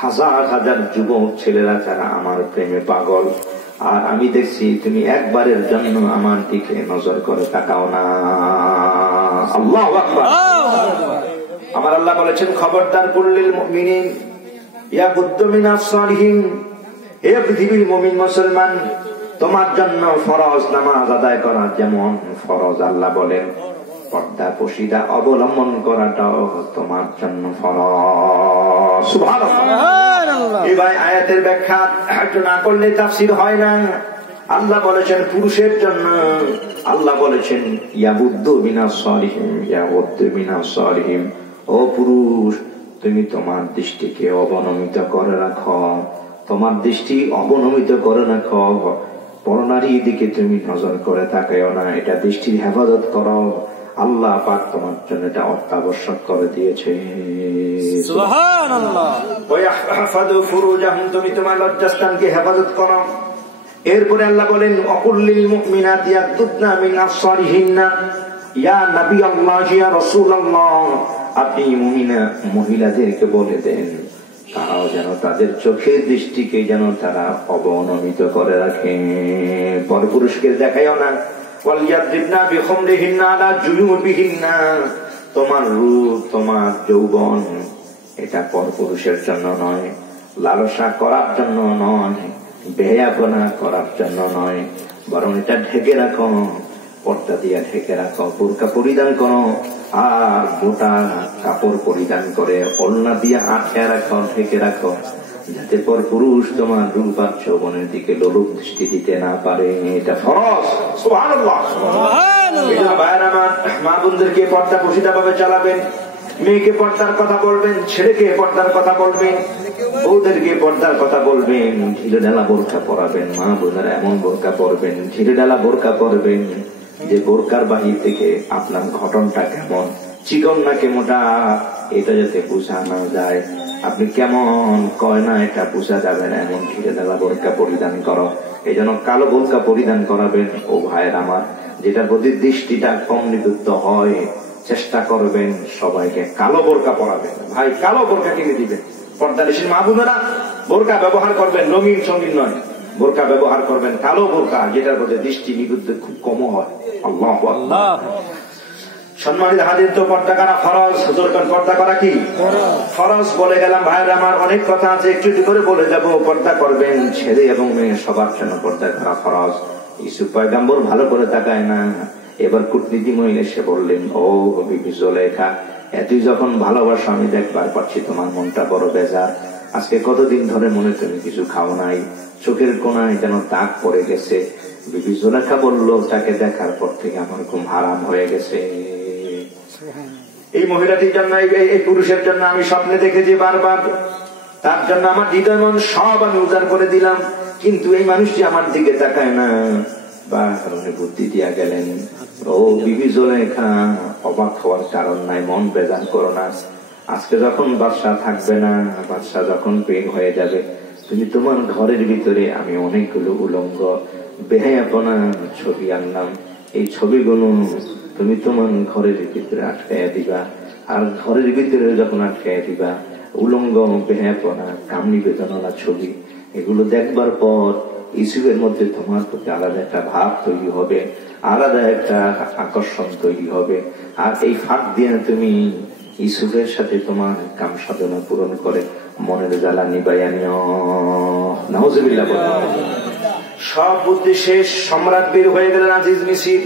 হাজার হাজার যুবক ছেলেরা যারা আমার প্রেমে পাগল, আর আমি দেখছি তুমি একবারের জন্য আমার দিকে নজর করে তাকাও না। আল্লাহু আকবার। আমার আল্লাহ বলেছেন, খবরদার কুল্লিল মুমিনিন ইয়াগুদ্দু মিন আবসারিহিম, হে পৃথিবীর মুমিন মুসলমান, তোমার জন্য ফরজ নামাজ আদায় করা যেমন ফরজ, আল্লাহ বলেন পর্দা পশিদা অবলম্বন করাটাও তোমার জন্য ফরজ। সুবহানাল্লাহ। এই ভাই আয়াতের ব্যাখ্যা একটু না করলে তাফসীর হয় না। আল্লাহ বলেছেন পুরুষের জন্য, আল্লাহ বলেছেন ইয়াগুদ্দু মিন আবসারিহিম, ইয়াগুদ্দু মিন আবসারিহিম, ও পুরুষ তুমি তোমার দৃষ্টিকে অবনমিত করে রাখো, তোমার দৃষ্টি অবনমিত করে রাখো, পরনারীর দিকে তুমি নজর করে তাকাও না, এটা দৃষ্টির হেফাজত করো। আল্লাহ পাক তোমার জন্য এটা অত্যাবশ্যক করে দিয়েছে। সুবহানাল্লাহ। ওয়া ইয়াহফাযু ফুরুজাহুম, তুমি তোমার লজ্জাস্থানকে হেফাজত করো। এরপরে আল্লাহ বলেন অকুল্লিল মুমিনাতি ইয়াগুদ্দুনা মিন আবসারিহিন্না, ইয়া নবী আল্লাহ, ইয়া রাসূলুল্লাহ, আপনি মুমিনা মহিলাদেরকে বলে দেন তারাও যেন তাদের চোখের দৃষ্টিকে যেন তারা অবনমিত করে রাখে, পরপুরুষকে দেখায়ও না। ওয়ালিয়াদরিবনা বিখুমরিহিন্না আলা জুয়ুবিহিন্না, তোমার রূপ তোমার যৌবন এটা পরপুরুষের জন্য নয়, লালসা করার জন্য নয়, বেহায়াপনা করার জন্য নয়, বরং এটা ঢেকে রাখো, পর্দা দিয়ে ঢেকে রাখো, বোরকা পরিধান করো, আর মোটা কাপড় পরিধান করে ওড়না দিয়ে আটকে রাখো, ঢেকে রাখো, যাতে পর পুরুষ তোমার রূপ আর যৌবনের দিকে লোলুপ দৃষ্টি দিতে না পারে। এটা ফরজ। সুবহানাল্লাহ। মা বোনদেরকে পর্দা পশিদা ভাবে চালাবেন, মেয়েকে পর্দার কথা বলবেন, ছেলেকে পর্দার কথা বলবেন, বউদেরকে পর্দার কথা বলবেন, ঢিলে ঢালা বোরকা পরাবেন, মা বোনেরা এমন বোরকা পরবেন, ঢিলে ঢালা বোরকা পরবেন যে বোরকার বাহির থেকে আপনার ঘটনটা কেমন, চিকন নাকি মোটা, এটা যাতে বোঝা না যায়, আপনি কেমন কয় না এটা বোঝা যাবে না, এমন ঢিলে ঢালা বোরকা পরিধান করো। এই জন্য কালো বোরকা পরিধান করাবেন। ও ভাইয়ের আমার, যেটার প্রতি দৃষ্টিটা কম নিবৃত্ত হয় চেষ্টা করবেন সবাইকে কালো বোরকা পরাবেন। ভাই কালো বোরকা কিনে দিবেন। পর্দানিশীল মা বোনেরা বোরকা ব্যবহার করবেন, রঙিন সঙ্গীন নয়, বোরকা ব্যবহার করবেন কালো বোরকা, যেটার প্রতি দৃষ্টি নিবৃত্ত খুব কম হয়। আল্লাহু আকবার। সম্মানিত হাজির, তো পর্দা করা ফরজ। পর্দা করা কি ফরজ বলে গেলাম। ভাইয়ের আমার অনেক কথা আছে, একটু একটু করে বলে যাব। পর্দা করবেন, ছেলে এবং মেয়ে সবার জন্য পর্দা করা ফরজ। ইউসুফ পয়গম্বর ভালো করে তাকায় না। এবার কূটনীতি মহিলা এসে বললেন, ও বিবি জুলেখা, তুই যখন ভালোবাসো আমি দেখবার পাচ্ছি তোমার মনটা বড় বেজার, আজকে কতদিন ধরে মনে তুমি কিছু খাও নাই, চোখের কোনায় যেন দাগ পড়ে গেছে। বিবি জুলেখা বলল, তাকে দেখার পর থেকে আমার ঘুম হারাম হয়ে গেছে। এই মহিলাটির জন্য, এই পুরুষের জন্য আমি স্বপ্নে দেখেছি বারবার, তার জন্য আমার হৃদয় মন সব আমি উজাড় করে দিলাম, কিন্তু এই মানুষটি আমার দিকে তাকায় না। বা কারণে বুদ্ধি দিয়া গেলেন, ও বিবি জুলেখা, অবাক হওয়ার কারণ নাই, মন বেজার করো না। আজকে যখন বাদশা থাকবে না, বাদশা যখন বের হয়ে যাবে, তুমি তোমার ঘরের ভিতরে আমি অনেকগুলো উলঙ্গ বেহায়াপনা ছবি আনলাম, এই ছবিগুলো তুমি তোমার ঘরের ভিতরে আটকাইয়া দিবা। আর ঘরের ভিতরে যখন আটকাইয়া দিবা, উলঙ্গ বেহায়াপনা কামনি বেদনা ছবি, এগুলো দেখবার পর ইউসুফের মধ্যে তোমার প্রতি আলাদা একটা ভাব তৈরি হবে, আলাদা একটা আকর্ষণ তৈরি হবে। আর এই ফাঁক দিয়ে তুমি ইউসুফের সাথে তোমার কাম সাধনা পূরণ করে মনের জ্বালা নিবাইয়া নিও। নাউজুবিল্লাহ। সব বুদ্ধি শেষ, সম্রাট বের হয়ে গেলেন আজিজ মিসির।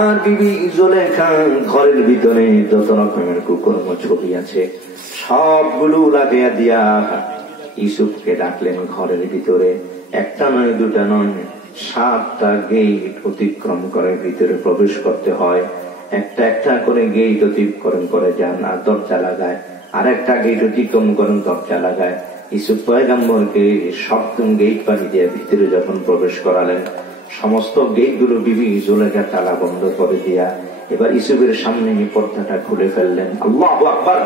আর বিবি জুলেখা ঘরের ভিতরে যত রকমের কুকর্ম ছবি আছে সবগুলো লাগিয়ে দিয়া ইউসুফকে ডাকলেন ঘরের ভিতরে। একটা নয়, দুটা নয়, 7টা গেট অতিক্রম করে ভিতরে প্রবেশ করতে হয়। একটা একটা করে গেট অতিক্রম করে যান আর দরজা লাগায়, আর একটা গেট অতিক্রম করেন, দরজা লাগায়। ইউসুফ পয়গম্বরকে 7ম গেট পানি দিয়ে ভিতরে যখন প্রবেশ করালেন, সমস্ত গেট গুলো বিবি জুলেখা তালা বন্ধ করে দিয়া এবার ইউসুফের সামনে পর্দাটা খুলে ফেললেন। আল্লাহু আকবার।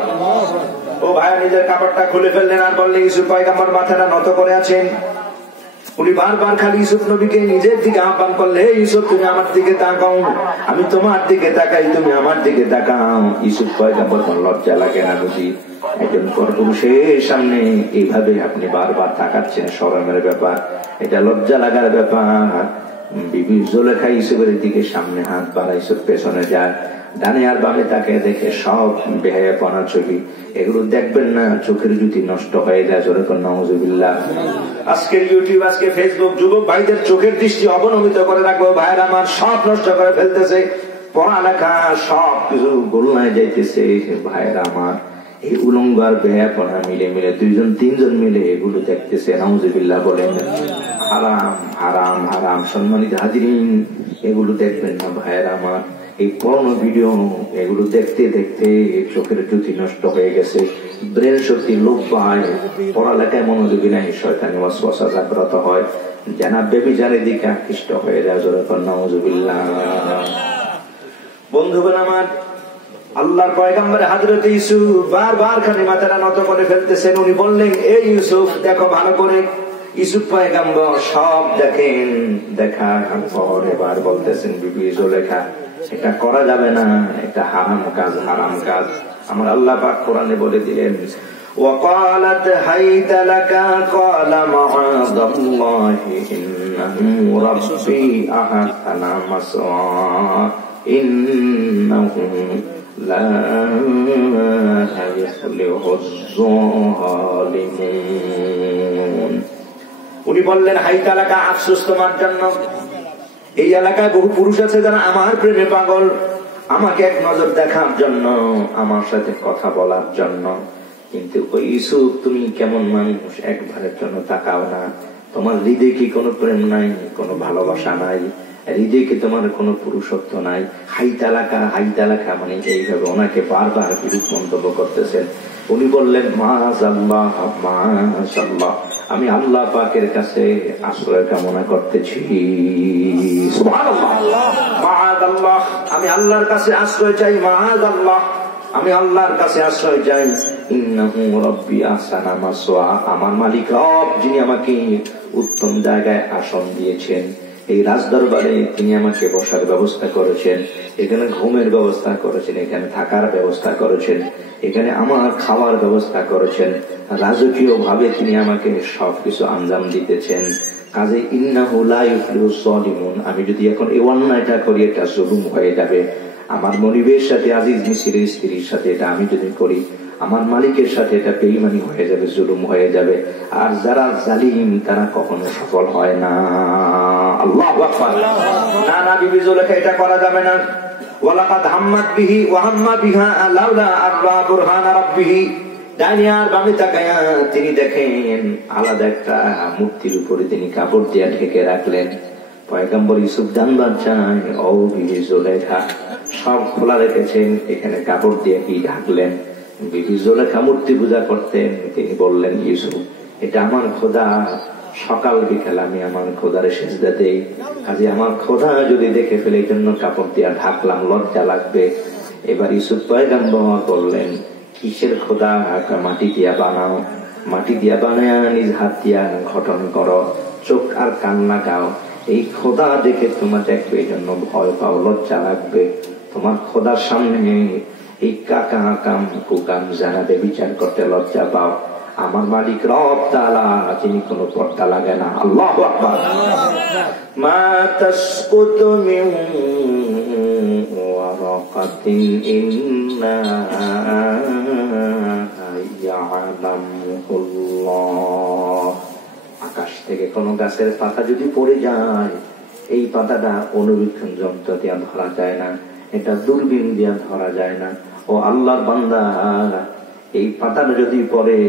ও ভাই, নিজের কাপড়টা খুলে ফেললেন আর বললেন, ইউসুফ পয়গম্বর মাথাটা নত করে আছেন। উনি বারবার খালি ইউসুফ নবীকে নিজের দিকে আহ্বান করলে, ইউসুফ তুমি আমার দিকে তাকাও, আমি তোমার দিকে তাকাই, তুমি আমার দিকে তাকাও। ইউসুফ পয়গম্বর লজ্জা লাগে না বুঝি? একজন পরপুরুষের সামনে এইভাবে আপনি বারবার তাকাচ্ছেন, শরমের ব্যাপার, এটা লজ্জা লাগার ব্যাপার। বিবি জুলেখা ইউসুফের দিকে সামনে হাত বাড়া, ইউসুফ পেছনে যায়, ডানে আর বামে তাকে দেখে সব বেহায়াপনা ছবি। এগুলো দেখবেন না, চোখের জুতি নষ্ট হয়ে যায়। জোরে কর নাউজুবিল্লাহ। আজকের ইউটিউব, আজকে ফেসবুক যুবক ভাইদের চোখের দৃষ্টি অবনমিত করে রাখবো। ভাইয়ের আমার সব নষ্ট করে ফেলতেছে, পড়ালেখা সব কিছু গোলনায় যাইতেছে। ভাইয়ের আমার এই উলঙ্গ আর বেহায়াপনা মিলে মিলে দুইজন তিনজন মিলে এগুলো দেখতেছে। নাউজুবিল্লাহ বলেন। হারাম হারাম হারাম। সম্মানিত হাজিরিন, এগুলো দেখবেন না ভাইয়ের আমার। এই পর্ন ভিডিও এগুলো দেখতে দেখতে চোখের জ্যোতি নষ্ট হয়ে গেছে, ব্রেন শক্তি লোপ পায়, পড়ালেখায় মনোযোগী নাই, শয়তানি ওয়াসওয়াসা জাগ্রত হয়, জানাব বেবিচারের দিকে আকৃষ্ট হয়ে যায়। জোরে কর নাউজুবিল্লাহ। বন্ধুগণ আমার, আল্লাহর পয়গম্বর হযরত ইউসুফ বারবার খালি মাথাটা নত করে ফেলতেছেন। উনি বললেন, এই ইউসুফ দেখো ভালো করে। ইউসুফ পয়গম্বর সব দেখেন, দেখার পর এবার বলতেছেন, বিবি জুলেখা এটা করা যাবে না, এটা হারাম কাজ, হারাম কাজ। আমার আল্লাহ পাক কোরআনে বলে দিলেন, وقالت هيت لك قال معاذ الله إنه ربي أحسن مثواي إنه لا يفلح الظالمون। উনি বললেন, হাইত এলাকা, আফসোস তোমার জন্য। এই এলাকায় বহু পুরুষ আছে যারা আমার প্রেমে পাগল, আমাকে এক নজর দেখার জন্য, আমার সাথে কথা বলার জন্য। কিন্তু ওই ইউসুফ, তুমি কেমন মানুষ, একবারের জন্য তাকাও না। তোমার হৃদয়ে কি কোনো প্রেম নাই, কোনো ভালোবাসা নাই? হৃদয়ে কি তোমার কোনো পুরুষত্ব নাই? হাইতালাকা হাইতালাকা মানে এইভাবে ওনাকে বারবার বিরূপ মন্তব্য করতেছেন। উনি বললেন, মাশাআল্লাহ মাশাআল্লাহ, আমি আল্লাহ পাকের কাছে আশ্রয় কামনা করতেছি। সুবহানাল্লাহ, মাআযাল্লাহ, আমি আল্লাহর কাছে আশ্রয় চাই। মাআযাল্লাহ, আমি আল্লাহর কাছে আশ্রয় চাই। ইন্নাহু রাব্বি আহসানা মাসওয়া, আমার মালিক রব, যিনি আমাকে উত্তম জায়গায় আসন দিয়েছেন। এই রাজদরবারে তিনি আমাকে বসার ব্যবস্থা করেছেন, এখানে ঘুমের ব্যবস্থা করেছেন, এখানে থাকার ব্যবস্থা করেছেন, এখানে আমার খাওয়ার ব্যবস্থা করেছেন। রাজকীয় ভাবে তিনি আমাকে সবকিছু আঞ্জাম দিতেছেন। কাজে ইন্নাহু লা ইউফলিহুজ যালিমুন, আমি যদি এখন এই অন্যায়টা করি এটা জুলুম হয়ে যাবে। আমার মনিবের সাথে, আজিজ মিসিরের স্ত্রীর সাথে এটা আমি যদি করি, আমার মালিকের সাথে এটা বেঈমানি হয়ে যাবে, জুলুম হয়ে যাবে। আর যারা জালিম তারা কখনো সফল হয় না। আল্লাহু আকবার। না না, বিবি জুলেখা, এটা করা যাবে না। ওয়ালাকাদ হাম্মাত বিহি ওয়া হাম্মা বিহা লাউলা আররা বুরহান রাব্বিহি। ডাইনিয়ার বামে তাকায়া তিনি দেখেন আলাদা একটা মূর্তির উপরে তিনি কাপড় দিয়ে ঢেকে রাখলেন। পয়গম্বর ইউসুফ জানবার চায়, ও বিবি জুলেখা, সব খোলা রেখেছেন, এখানে কাপড় দিয়ে কি ঢাকলেন? বিবি জুলেখা মূর্তি পূজা করতেন। তিনি বললেন, ইউসুফ, এটা আমার খোদা, সকাল বিকাল আমি আমার খোদারে সেজদা দেই, কাজে আমার খোদা যদি দেখে ফেলে এই জন্য কাপড় দিয়া ঢাকলাম, লজ্জা লাগবে। এবার ইউসুফ পয়গম্বর বললেন, কিসের খোদা? মাটি দিয়া বানাও, মাটি দিয়া বানায় নিজ হাত দিয়া গঠন করো, চোখ আর কান লাগাও। এই খোদা দেখে তোমার দেখবে, এই জন্য ভয় পাও, লজ্জা লাগবে। তোমার খোদার সামনে এই কাকা কাম কুকাম জানাবে বিচার করতে লজ্জা পাও। আমার মালিক রব তাআলা, তিনি কোনো পর্দা লাগে না। আল্লাহু আকবার। মা তাসকুতু মিন ওয়ারাকাতিন ইল্লা ইয়ালামুল্লাহ। আকাশ থেকে কোন গাছের পাতা যদি পড়ে যায়, এই পাতাটা অনুবীক্ষণ যন্ত্র দিয়ে ধরা যায় না, এটা দূরবীন দিয়ে ধরা যায় না। ও আল্লাহর বান্দা, এই পাতাটা যদি পড়ে,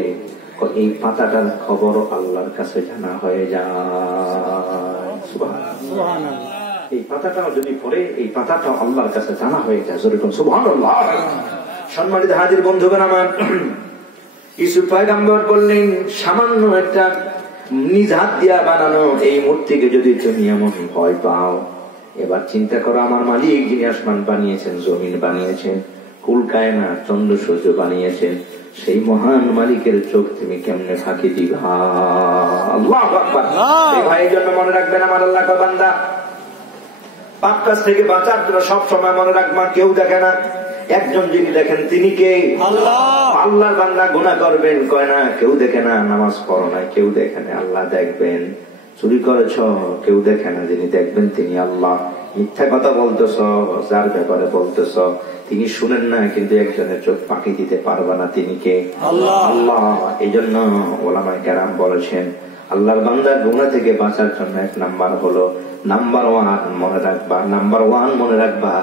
এই পাতাটার খবর আল্লাহর কাছে জানা হয়ে যায়। সুবহানাল্লাহ। এই পাতাটা যদি পড়ে, এই পাতাটা আল্লাহর কাছে জানা হয়ে যায়। যেরকম সুবহানাল্লাহ। সম্মানিত হাজির বন্ধুগণ আমার, ইউসুফ পয়গম্বর বললেন, সামান্য একটা নিজ হাত দিয়া বানানো এই মূর্তিকে যদি তুমি এমন ভয় পাও, এবার চিন্তা করো, আমার মালিক যিনি আসমান বানিয়েছেন, জমিন বানিয়েছেন, কুল কায়নাত, চন্দ্র সূর্য বানিয়েছেন, সেই মহান মালিকের চোখ তুমি কেমনে ফাঁকি দিবা? আল্লাহু আকবার। এই ভাইয়ের জন্য মনে রাখবেন আমার আল্লাহ কয় বান্দা, পাপ কাজ থেকে বাঁচার জন্য সব সময় মনে রাখবা কেউ দেখে না, একজন যিনি দেখেন তিনি কে? আল্লাহ। আল্লাহর বান্দা গুনাহ করবেন, কয় না কেউ দেখে না, নামাজ পড়ো না কেউ দেখে না, আল্লাহ দেখবেন। চুরি করেছ কেউ দেখে না, যিনি দেখবেন তিনি আল্লাহ। মিথ্যা কথা বলতেছ, যার ব্যাপারে বলতেছ তিনি শুনেন না, কিন্তু একজনের চোখ ফাঁকি দিতে পারবে না, তিনি কে? আল্লাহ। আল্লাহ। এই জন্য ওলামায়ে কেরাম বলেছেন আল্লাহর বান্দা গুনাহ থেকে বাঁচার জন্য এক নাম্বার হলো, নাম্বার ওয়ান মনে রাখবা, নাম্বার ওয়ান মনে রাখবা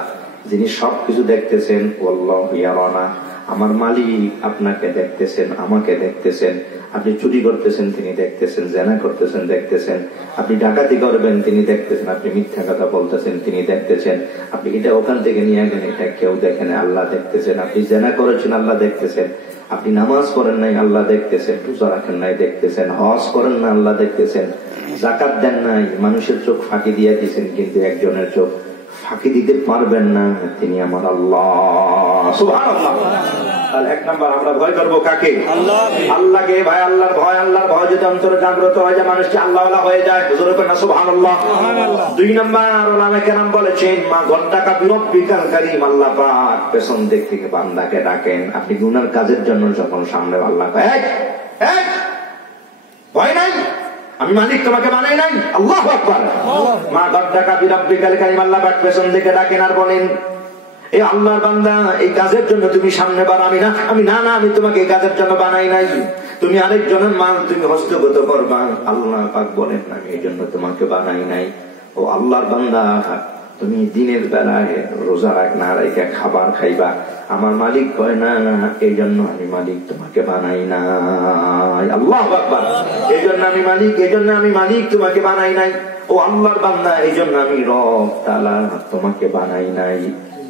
যিনি সবকিছু দেখতেছেন, আল্লাহু ইয়ারানা, আমার মালিক আপনাকে দেখতেছেন, আমাকে দেখতেছেন। আপনি চুরি করতেছেন তিনি দেখতেছেন, জেনা করতেছেন দেখতেছেন, আপনি ডাকাতি করবেন তিনি দেখতেছেন, আপনি মিথ্যা কথা বলতেছেন তিনি দেখতেছেন, আপনি এটা ওখান থেকে নিয়ে গেলেন এটা কেউ দেখেন, আল্লাহ দেখতেছেন। আপনি জেনা করেছেন আল্লাহ দেখতেছেন, আপনি নামাজ পড়েন নাই আল্লাহ দেখতেছেন, রোজা রাখেন নাই দেখতেছেন, হজ করেন না আল্লাহ দেখতেছেন, যাকাত দেন নাই, মানুষের চোখ ফাঁকি দিয়ে দিয়েছেন, কিন্তু একজনের চোখ ফাঁকি দিতে পারবেন না, তিনি আমার আল্লাহ। সুবহানাল্লাহ। তাহলে এক নাম্বার আমরা ভয় করবো কাকে? আল্লাহকে। ভাই আল্লাহর ভয়, আল্লাহর ভয় যদি অন্তরে জাগ্রত হয়ে যায় মানুষটি আল্লাহওয়ালা হয়ে যায়। হুজুরে বলেন সুবহানাল্লাহ। দুই নাম্বার ওলামায়ে কেরাম বলেছেন মা গন্ডাকা বিরব্বিকাল কারীম, আল্লাহ পাক পেছন দিক থেকে বান্দাকে ডাকেন। আপনি গুনার কাজের জন্য যখন সামনে আল্লাহ কয় এই ভয় নাই, আমি মালিক তোমাকে বানাই নাই, আল্লাহু আকবার। মা গন্ডাকা বিরব্বিকাল কারীম, আল্লাহ পাক পেছন দিকে ডাকেন আর বলেন এই আল্লাহর বান্দা এই কাজের জন্য তুমি সামনে বার, আমি না আমি তোমাকে এই কাজের জন্য বানাই নাই, তুমি আরেকজনের মাল তুমি হস্তগত করবা। আল্লাহ পাক বলেন আমি এই জন্য তোমাকে বানাই নাই। ও আল্লাহর বান্দা, তুমি দিনের বেলায় রোজা রাখ না রেখে খাবার খাইবা, আমার মালিক কয় না এই জন্য আমি মালিক তোমাকে বানাই নাই। আল্লাহু আকবার। এই জন্য আমি মালিক, এই জন্য আমি মালিক তোমাকে বানাই নাই। ও আল্লাহর বান্দা, এই জন্য আমি রব তাআলা তোমাকে বানাই নাই।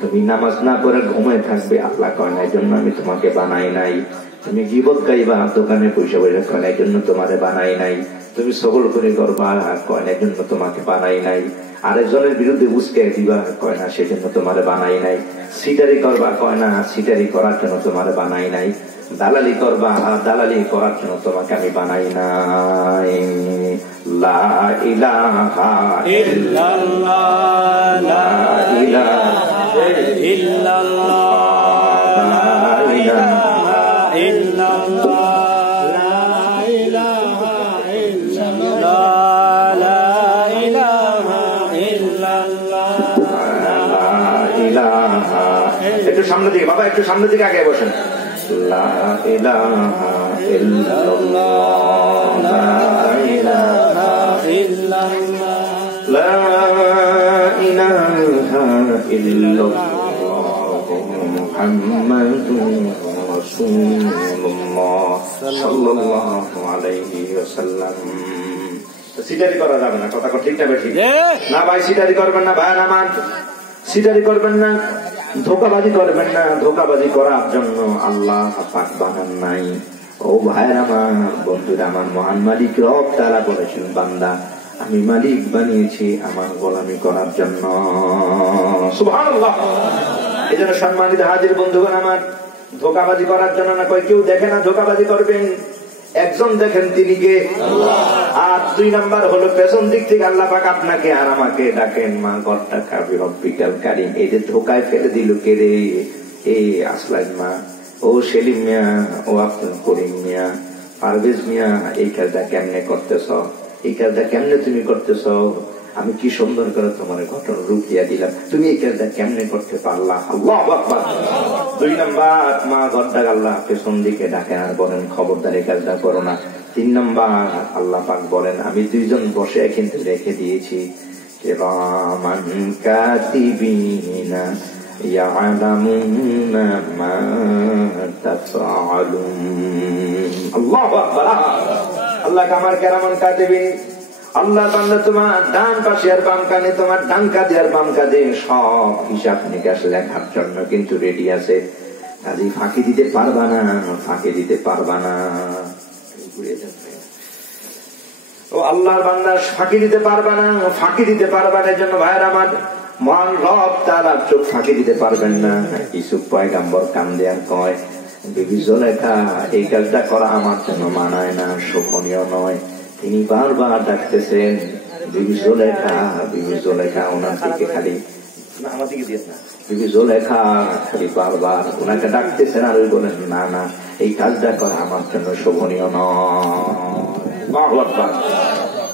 তুমি নামাজ না পড়ে ঘুমায় থাকবে, আল্লাহ কয় না এই জন্য আমি তোমাকে বানাই নাই। তুমি গীবত গাইবা, দোকানে পয়সা পয়সা কয় না এই জন্য তোমারে বানাই নাই। তুমি সগল করে করবা, কয় না এই জন্য তোমাকে বানাই নাই। আরেকজনের বিরুদ্ধে উস্কে দিবা, কয় না সেজন্য তোমারে বানাই নাই। সিটারি করবা, কয় না সিটারি করার জন্য তোমারে বানাই নাই। দালালি করবা, দালালি করার জন্য তোমাকে আমি বানাই নাই। লা ইলাহা ইল্লাল্লাহ, লা ইলাহা ইল্লাল্লাহ, লা ইলাহা ইল্লাল্লাহ, লা ইলাহা ইল্লাল্লাহ, লা ইলাহা ইল্লাল্লাহ, লা ইলাহা। একটু সামনে দিকে বাবা, একটু সামনে দিকে আগে বসেন। লা ইলাহা ইল্লাল্লাহ, লা ইলাহা ইল্লাল্লাহ, লা ইলাহা ইল্লাল্লাহ, মুহাম্মাদুর রাসূলুল্লাহ সাল্লাল্লাহু আলাইহি ওয়াসাল্লাম। সিটারি করা যাবে না, কথা ঠিক না বেঠিক না ভাই? সিটারি করবেন না ভাই আমার, সিটারি করবেন না, ধোঁকাবাজি করবেন না। ধোঁকাবাজি করার জন্য আল্লাহ পাক বানান নাই। ও ভাইয়ের আমার, বন্ধুরা আমার, মহান মালিক রব তাআলা বলেছেন বান্দা আমি মালিক বানিয়েছি আমার গোলামি করার জন্য। সুবহানাল্লাহ। এই জন্য সম্মানিত হাজির বন্ধুগণ আমার, ধোঁকাবাজি করার জন্য না, কয় কেউ দেখে না ধোঁকাবাজি করবেন, একজন দেখেন তিনি কে? আর দুই নাম্বার হলো পেছন দিক থেকে আল্লাহ পাক আপনাকে আর আমাকে ডাকেন মা গন্ডাকা বিরব্বিকাল কারীম। এই যে ধোকায় ফেলে দিল কে রে? এই আসলাম মা, ও সেলিম মিয়া, ও আব্দুল করিম মিয়া, পারভেজ মিয়া, এই কাজটা কেমনে করতেছ? এই কাজটা কেমনে তুমি করতেছ? আমি কি সুন্দর করে তোমার ঘটনা রুকিয়া দিলাম, তুমি এই কাজটা কেমনে করতে পারলা? আল্লাহু আকবার। দুই নাম্বার মা গন্ডাকা আল্লাহ পেছন দিকে ডাকেন আর বলেন খবরদার এই কাজটা করো না। তিন নাম্বার আল্লাহ পাক বলেন আমি দুইজন বসে কিন্তু রেখে দিয়েছি, কিরামান কাতিবিনা ইয়ালামুনা মা তাফআলুন। আল্লাহু আকবার। আল্লাহ আমার কিরামান কাতিবিন, আল্লাহ বান্দা তোমার ডান পাশে আর বাম কানে, তোমার ডান কাঁধে আর বাম কাঁধে সব হিসাব নিকাশ লেখার জন্য কিন্তু রেডি আছে। কাজে ফাঁকি দিতে পারবা না, ফাঁকি দিতে পারবা না। ও আল্লাহর বান্দা ফাঁকি দিতে পারবা না, ফাঁকি দিতে পারবা না। এর জন্য ভাইয়ের আমার, মহান রব তাআলা চোখ ফাঁকি দিতে পারবেন না। ইউসুফ পয়গম্বর কান্দে আর কয় বিবি জুলেখা, এই কাজটা করা আমার জন্য মানায় না, শোভনীয় নয়। তিনি বারবার ডাকতেছেন বিবি জুলেখা, বিবি জুলেখা। ওনার দিকে খালি বিবি জুলেখা খালি বারবার ওনাকে ডাকতেছেন আর বলেন না না, এই কাজটা করা আমার জন্য শোভনীয় নয়।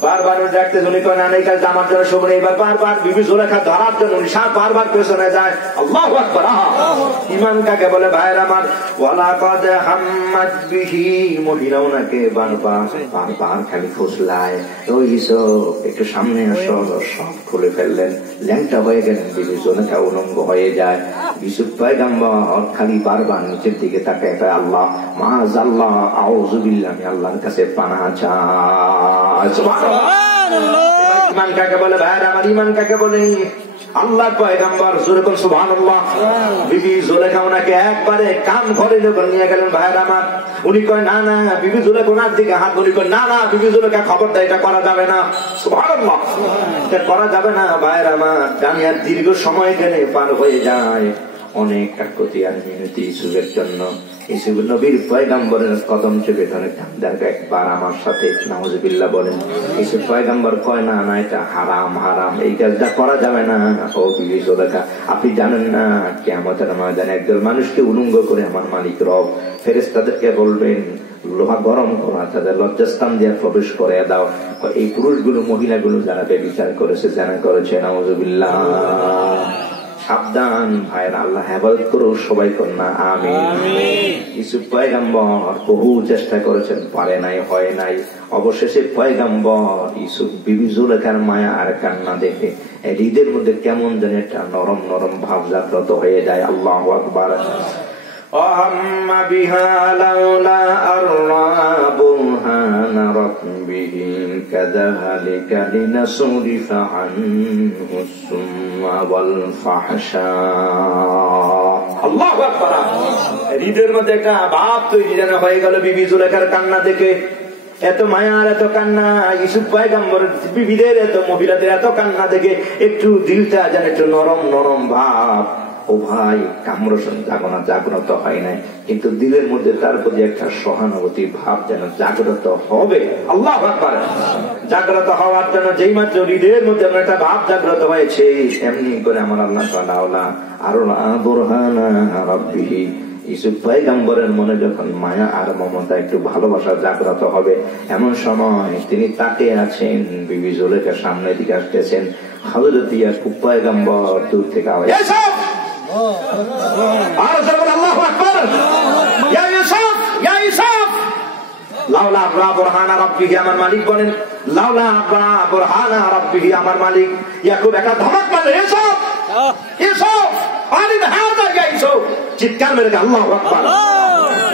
বারবার ডাকতে উনি কয় না, এই কাজটা আমার জন্য শোভনীয়। এবার বারবার বিবি জুলেখা ধরার জন্য উনি বারবার পেছনে যায়। আল্লাহু আকবার। ইমান কাকে বলে ভাইয়ের আমার? ওয়ালাকাদ হাম্মাত বিহি, মহিলা ওনাকে বারবার খালি ফুসলায়, ওই ইউসুফ একটু সামনে আসো। সব খুলে ফেললেন, ল্যাংটা হয়ে গেলেন। বিবি জুলেখা উলঙ্গ হয়ে যায়। ইউসুফ পয়গম্বর খালি বারবার নিচের দিকে তাকায়, আল্লাহ মাআযাল্লাহ, আউযু বিল্লাহ, আমি আল্লাহর কাছে পানাহ চাই। সুবহানাল্লাহ। ইমান কাকে বলে ভাইয়ের আমার? ইমান কাকে বলে? আল্লাহর পয়গম্বর জোরে বল সুবহানাল্লাহ। বিবি জুলেখা ওনাকে একবারে কান ঘরে নিয়ে গেলেন ভাইয়ের আমার। উনি কয় না না, বিবি জুলেখা ওনার দিকে হাত, উনি কয় না না, বিবি জুলেখা খবরদার, এটা করা যাবে না। সুবহানাল্লাহ, এটা করা যাবে না ভাইয়ের আমার। জানিয়ার দীর্ঘ সময় গেলে পার হয়ে যায়, অনেক কাকতি আর মিনতি ইউসুফের জন্য। ইউসুফ নবীর পয়গম্বরের কদম চেপে ধরে কান্দার একবার আমার সাথে নাউজুবিল্লাহ বলেন। ইউসুফ পয়গম্বর কয় না না, এটা হারাম, হারাম, এই কাজটা করা যাবে না। ও বিবি জুলেখা, আপনি জানেন না কিয়ামতের ময়দানে একদল মানুষকে উলঙ্গ করে আমার মালিক রব ফেরেশতাদেরকে বলবেন লোহা গরম করা, তাদের লজ্জাস্থান দিয়ে প্রবেশ করে দাও। এই পুরুষগুলো মহিলাগুলো যারা ব্যভিচার করেছে, জানা করেছে, নাউজুবিল্লাহ। সাবধান ভাইয়ের, আল্লাহ হেফাজত করো সবাই, কন্যা আমিন। ইউসুফ পয়গম্বর বহু চেষ্টা করেছেন, পারে নাই, হয় নাই। অবশেষে পয়গম্বর ইউসুফ বিবি জুলেখার মায়া আর কান্না দেখে হৃদের মধ্যে কেমন যেন একটা নরম নরম ভাব জাগ্রত হয়ে যায়। আল্লাহু আকবার। وهم بها لولا أن رأى برهان ربه كذلك لنصرف عنه السوء والفحشاء। আল্লাহু আকবার। হৃদের মধ্যে একটা ভাব তৈরি যেন হয়ে গেল বিবি জুলেখার কান্না দেখে। এত মায়ার, এত কান্না, ইউসুফ পয়গম্বর বিবিদের, এত মহিলাদের এত কান্না দেখে একটু দিলটা যেন একটু নরম নরম ভাব। ও ভাই, কামরসন জাগ্রত হয় নাই, কিন্তু দিলের মধ্যে তার প্রতি একটা সহানুভূতি ভাব যেন জাগ্রত হবে। আল্লাহু আকবার। জাগ্রত হওয়ার জন্য যেই মাত্র হৃদয়ের মধ্যে একটা ভাব জাগ্রত হয়েছে, এমনি করে আমার আল্লাহ তাআলা আরো বুরহানা রাব্বিহি, ইউসুফ পয়গম্বরের মনে যখন মায়া আর মমতা, একটু ভালোবাসা জাগ্রত হবে, এমন সময় তিনি তাকে আছেন, বিবি জুলেখার সামনে দিকে আসতেছেন। হযরত ইয়াকুব পয়গম্বর দূর থেকে আওয়াজ, আল্লাহু আকবার, ইয়া ইউসুফ, ইয়া ইউসুফ, লাউলা আবরা বুরহানা রাব্বিহি, আমার মালিক বলেন, লাউলা আবরা বুরহানা রাব্বিহি, আমার মালিক। ইয়াকুব একটা ধমক মারলেন, ইউসুফ, ইউসুফ, আলিন হাদা, ইয়া ইউসুফ, চিৎকার মেরে আল্লাহু আকবার।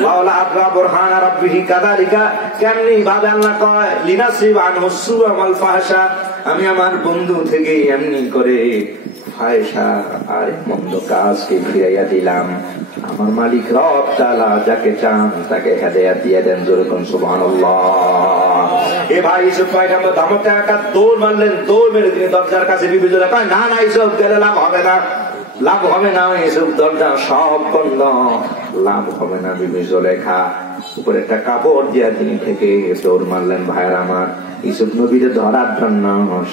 লাউলা আবরা বুরহানা রাব্বিহি কাযালিকা, কেমনি ভাবে আল্লাহ কয়, লিনাসরিফ আনহু সুআ ওয়াল ফাহশা, আমি আমার বন্ধু থেকে এমনি করে ফায়সা আর মন্দ কাজকে ফিরাইয়া দিলাম। আমার মালিক রব তাআলা যাকে চান তাকে হেদায়েত দিয়ে দেন। জোরে কোন সুবহানাল্লাহ। এ ভাই, ইউসুফ পয়গম্বর ধমকটা একটা দৌড় মারলেন, দৌড় মেরে তিনি দরজার কাছে বিবি জুলেখা কয়, না না ইউসুফ, গেলে লাভ হবে না, লাভ হবে না। ইউসুফ দরজা সব বন্ধ, লাভ হবে না। বিবি জুলেখা উপরে একটা কাপড় দিয়ে তিনি থেকে দৌড় মারলেন। ভাইয়ের আমার, ইউসুফ নবীরে ধরার জন্য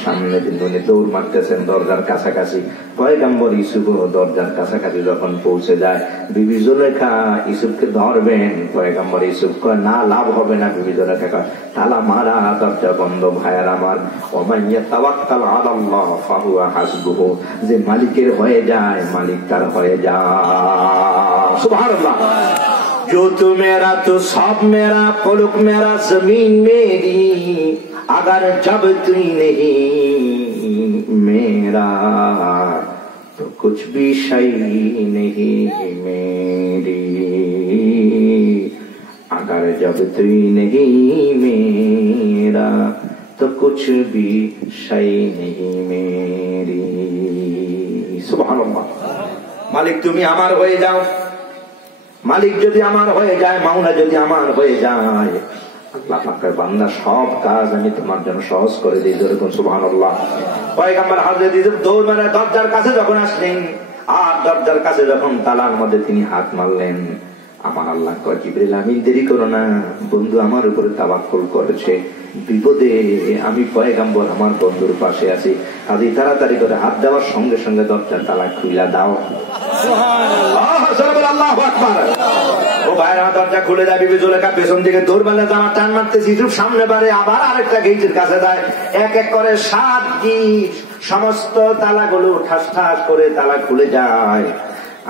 সামনে তিনি দৌড় মারতেছেন দরজার কাছাকাছি। পয়গম্বর ইউসুফ দরজার কাছাকাছি যখন পৌঁছে যায়, বিবি জুলেখা ইউসুফকে ধরবেন। পয়গম্বর ইউসুফ কয়, না, লাভ হবে না। বিবি জুলেখা কয়, তালা মারা, দরজা বন্ধ। ভাইয়ার আমার, ওমান ইয়াতাওয়াক্কাল আলাল্লাহ ফাহুয়া হাসবুহু, যে মালিকের হয়ে যায় মালিক তার হয়ে যায়। সুবহানাল্লাহ। जो तू मेरा तो सब मेरा, पलक मेरा जमीन मेरी, अगर जब तू नहीं मेरा तो कुछ भी शय नहीं मेरी, अगर जब तू नहीं मेरा तो कुछ भी शय नहीं मेरी। सुबहानाल्लाह। मालिक তুমি আমার হয়ে যাও, মালিক যদি আমার হয়ে যায়, মাওলা যদি আমার হয়ে যায়, আল্লাহ পাকের বান্দা সব কাজ আমি তোমার জন্য সহজ করে দিই। যেরকম সুবহানাল্লাহ। পয়গম্বর হযরত ইউসুফ দৌড় মেরে দরজার কাছে যখন আসলেন, আর দরজার কাছে যখন তালার মধ্যে তিনি হাত মারলেন, আমার আল্লাহ কয় জিবরিল আমি দেরি করো না, বন্ধু আমার উপরে তাওয়াক্কুল করেছে, বিপদে আমি পয়গম্বর আমার বন্ধুর পাশে আছি, কাজে তাড়াতাড়ি করে হাত দেওয়ার সঙ্গে সঙ্গে দরজার তালা খুলে দাও। আল্লাহু আকবার। ও ভাইরা দরজা খুলে দেয়, বিবি জুলেখা পেছন দিকে দৌড়বেলা জামা টান মারতেছি, ইউসুফ সামনে বাড়ে, আবার আরেকটা গেটের কাছে যায়, এক এক করে 7 গিট, সমস্ত তালাগুলো ঠাস ঠাস করে তালা খুলে যায়,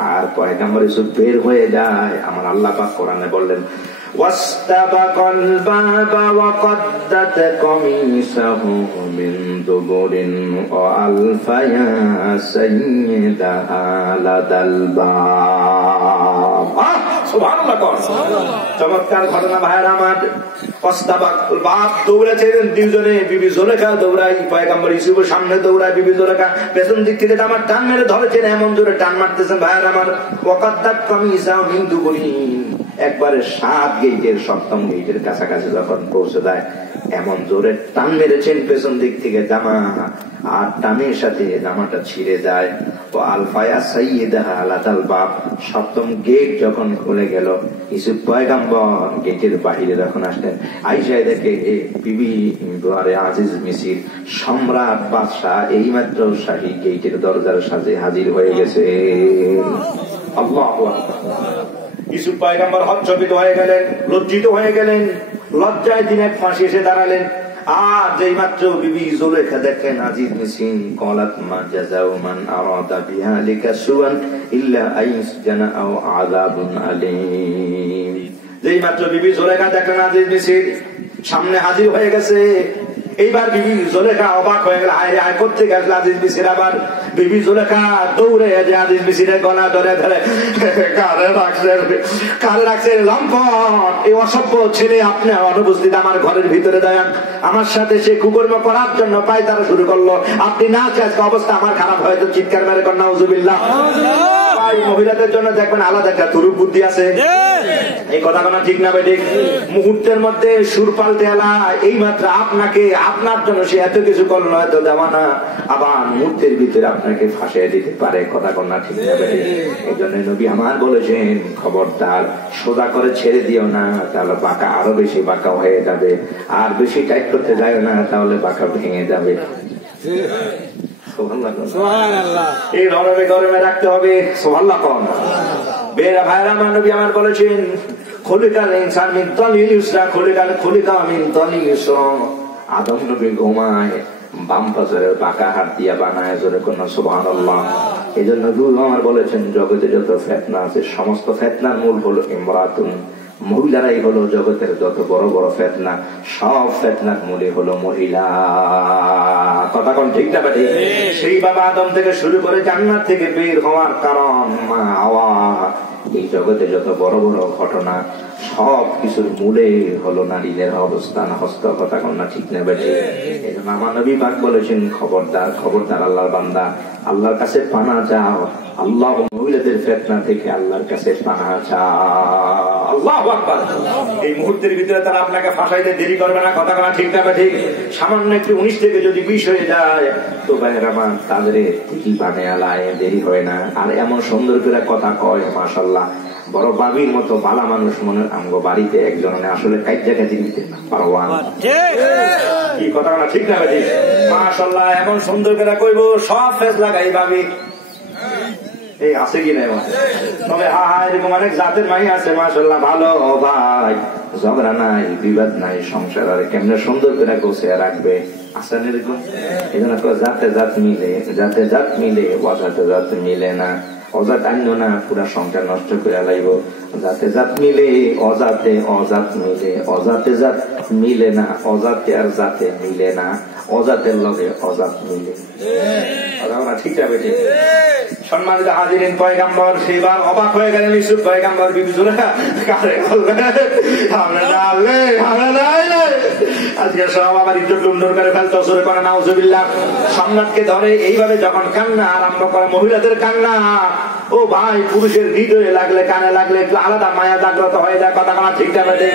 আর পয়গম্বর ইউসুফ বের হয়ে যায়। আমার আল্লাহ পাক কোরআনে বললেন ওয়াস্তাবাকাল বাবা ওয়া কদ্দাত কামিসাহু মিন দুবুরিন ওয়া আলফায়া সাইয়্যিদাহা লাদাল বাব। সুবহানাল্লাহ। চমৎকার ঘটনা ভাইরা আমার। ওয়াস্তাবাকাল বাব দৌড়াচ্ছেন দুজনে, বিবি জুলেখা দৌড়ায়, পয়গম্বর ইউসুফের সামনে দৌড়ায়, বিবি জুলেখা পেছন দিক থেকে আমার টান মেরে ধরেছেন, এমন জোরে টান মারতেছেন ভাইরা আমার। ওয়া কদ্দাত কামিসাহু মিন দুবুরিন, একবারে 7 গেটের 7ম গেটের কাছাকাছি যখন পৌঁছে দেয়, এমন জোরে টান মেরেছেন পেছন দিক থেকে জামা, আর টানের সাথে জামাটা ছিঁড়ে যায়। ও আলফায়া সাইয়্যিদাহা লাদাল বাব, 7ম গেট যখন খুলে গেল, ইউসুফ পয়গম্বর গেটের বাহিরে যখন আসলেন, আয়েশা দেখে বিবি দুয়ারে আজিজ মিসির সম্রাট বাদশাহ এইমাত্র শাহী গেটের দরজার সাথে হাজির হয়ে গেছে। আল্লাহু আকবার। ইউসুফ পয়গম্বর হতচকিত হয়ে গেলেন, লজ্জিত হয়ে গেলেন, লজ্জায় দিন এক ফাঁসি এসে দাঁড়ালেন। আর যেই মাত্র বিবি জুলেখা দেখেন আজিজ মিসিন, ক্বালাত মা জাযাউ মান আরাদা বিহালিকা সুআন ইল্লা আইসজানা আও আযাবুন আলীম। যেই মাত্র বিবি জুলেখা দেখেন আজিজ মিসির সামনে হাজির হয়ে গেছে, এইবার বিবি জুলেখা অবাক হয়ে গেল, হায় হায় করতে গেছিল আজিজ মিসির। আবার বিবি জুলেখা দৌড়ে যে আজিজ মিসিরের গলা ধরে ধরে কারে রাখছেন লম্পট, এই অসভ্য ছেলে আপনি অনুপস্থিত আমার ঘরের ভিতরে দেন, আমার সাথে সে কুকর্ম করার জন্য পায় তারা শুরু করলো, আপনি না আজকে অবস্থা আমার খারাপ, হয়তো চিৎকার মেরে কর নাউজুবিল্লাহ। মহিলাদের জন্য দেখবেন আলাদা একটা তুরুপ বুদ্ধি আছে, এই কথা কোনো ঠিক না বেঠিক? মুহূর্তের মধ্যে সুর পাল্টে এলা, এই মাত্র আপনাকে আপনার জন্য সে এত কিছু করলো, হয়তো দেওয়া না, আবার মুহূর্তের ভিতরে আপনাকে ফাঁসিয়ে দিতে পারে, কথা কন্যা ঠিক না বেঠিক? এই জন্য নবী আমার বলেছেন খবরদার সোজা করে ছেড়ে দিও না, তাহলে বাঁকা আরো বেশি বাঁকা হয়ে যাবে, আর বেশি টাইট করতে যায় না, তাহলে বাঁকা ভেঙে যাবে। এই গরমে গরমে রাখতে হবে। সুবহানাল্লাহ। বেরা ভাইরা নবী আমার বলেছেন খলিকাল ইনসান মিন তালিল ইসরা, খলিকা মিন তালিল ইসরা। আদম নবী ঘুমায় বাম পাশের বাঁকা হাত দিয়া বানায়, জোরে কোন সুবহানাল্লাহ। এই জন্য নবী আমার বলেছেন জগতে যত ফিতনা আছে সমস্ত ফিতনার মূল হলো ইমরাতুন, মহিলারাই হলো জগতের যত বড় বড় ফিতনা, সব ফিতনার মূলে হলো মহিলা। কথা কোন ঠিক না বেঠিক? সেই বাবা আদম থেকে শুরু করে জান্নাত থেকে বের হওয়ার কারণ মা হাওয়া, এই জগতে যত বড় বড় ঘটনা সব কিছুর মূলে হলো নারীদের অবস্থান। হস্ত কথা কন্যা ঠিক না বেঠিক? এই জন্য আমার নবী পাক বলেছেন খবরদার খবরদার আল্লাহর বান্দা, আল্লাহর কাছে পানা চাও, আল্লাহ মহিলাদের ফিতনা থেকে আল্লাহর কাছে পানা চাও। আল্লাহু আকবার। এই মুহূর্তের ভিতরে তারা আপনাকে ফাঁসাইতে দেরি করবে না, কথা কনা ঠিক না ঠিক? সামান্য একটু 19 থেকে যদি 20 হয়ে যায় তো ভাইয়ের আমার তাদের কি বানে আলায় দেরি হয় না। আর এমন সুন্দর করে কথা কয় মাশাআল্লাহ, বড় বাবির মতো বালা মানুষ মনে আমগো বাড়িতে একজন আসলে কাইজা কাজে দিতে না পারওয়ান, কি কথা না ঠিক না ঠিক? মাশাআল্লাহ এমন সুন্দর করে কইব সব ফেস লাগাই বাবি এই আছে কি না? তবে হা হা এরকম অনেক জাতের মাই আছে মাশাআল্লাহ, ভালো ভাই, ঝগড়া নাই বিবাদ নাই, সংসার আর কেমনে সুন্দর করে গোছায় রাখবে, আসেন এরকম। এই জন্য জাতে জাত মিলে, জাতে জাত মিলে, অজাতে জাত মিলে না, অজাত আন্য না পুরা সংসার নষ্ট করে লাইব। জাতে জাত মিলে অজাতে অজাত মিলে, অজাতে জাত মিলে না, অজাতে আর জাতে মিলে না, অজাতের লগে অজাত মিলে। ঠিক আছে বেঠিক? সম্মানিত হাজিরিন, পয়গম্বর সেবার অবাক হয়ে গেলেন ইউসুফ পয়গম্বর বিবি জুলেখা কারে বলবে আমরা না আলে আমরা নাই আজকে সব আবার ইজ্জত লুণ্ঠন করে ফেলতে শুরু করে নাউজুবিল্লাহ। সম্রাটকে ধরে এইভাবে যখন কান্না আরম্ভ করে, মহিলাদের কান্না ও ভাই, পুরুষের হৃদয়ে লাগলে, কানে লাগলে একটু আলাদা মায়া জাগ্রত হয়ে যায়। কথা বলা ঠিক না বেটে?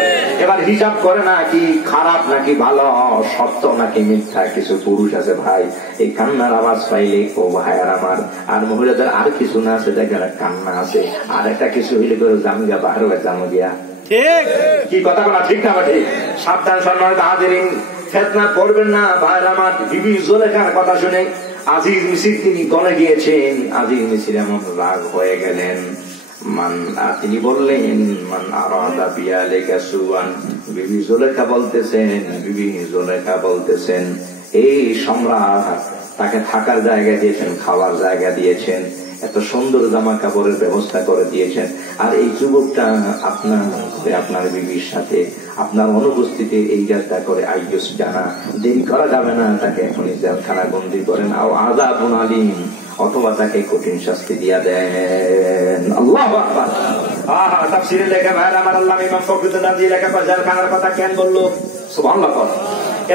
এবার হিসাব করে না কি খারাপ নাকি ভালো, সত্য নাকি মিথ্যা। কিছু পুরুষ আছে ভাই, এই কান্নার আওয়াজ পাইলে ও ভাই আর আমার আর মহিলাদের আর কিছু না আছে, দেখেন কান্না আছে, আর একটা কিছু হইলে করে জামিয়া বাহার জানো গিয়া। কি কথা বলা ঠিক না বেটে? সাবধান সম্মানিত হাজিরিন, ফেতনা করবেন না ভাই আমার। বিবি জুলেখার কথা শুনে আজিজ মিসির তিনি গলে গিয়েছেন। আজিজ মিসির এমন রাগ হয়ে গেলেন, তিনি বললেন মান আরাদা বিয়ালিকা সুআন। বিবি জুলেখা বলতেছেন এই সম্রাট তাকে থাকার জায়গা দিয়েছেন, খাওয়ার জায়গা দিয়েছেন, এত সুন্দর জামা কাপড়ের ব্যবস্থা করে দিয়েছেন, আর এই যুবকটা আপনার বিবির সাথে আপনার অনুপস্থিতি এই যাত্রা করে আইয়ুস জানা, দেরি করা যাবে না, তাকে এখনই জেলখানা বন্দী করেন, আযাবুন আলীম, অথবা তাকে কঠিন শাস্তি দিয়া দেন। আল্লাহু আকবার। তাফসীরে লেখা ভাই আমার, আল্লাহ ইমাম ফখরুদ্দীন রাজি লেখা জেলখানার কথা কেন বললো? সুবহানাল্লাহ।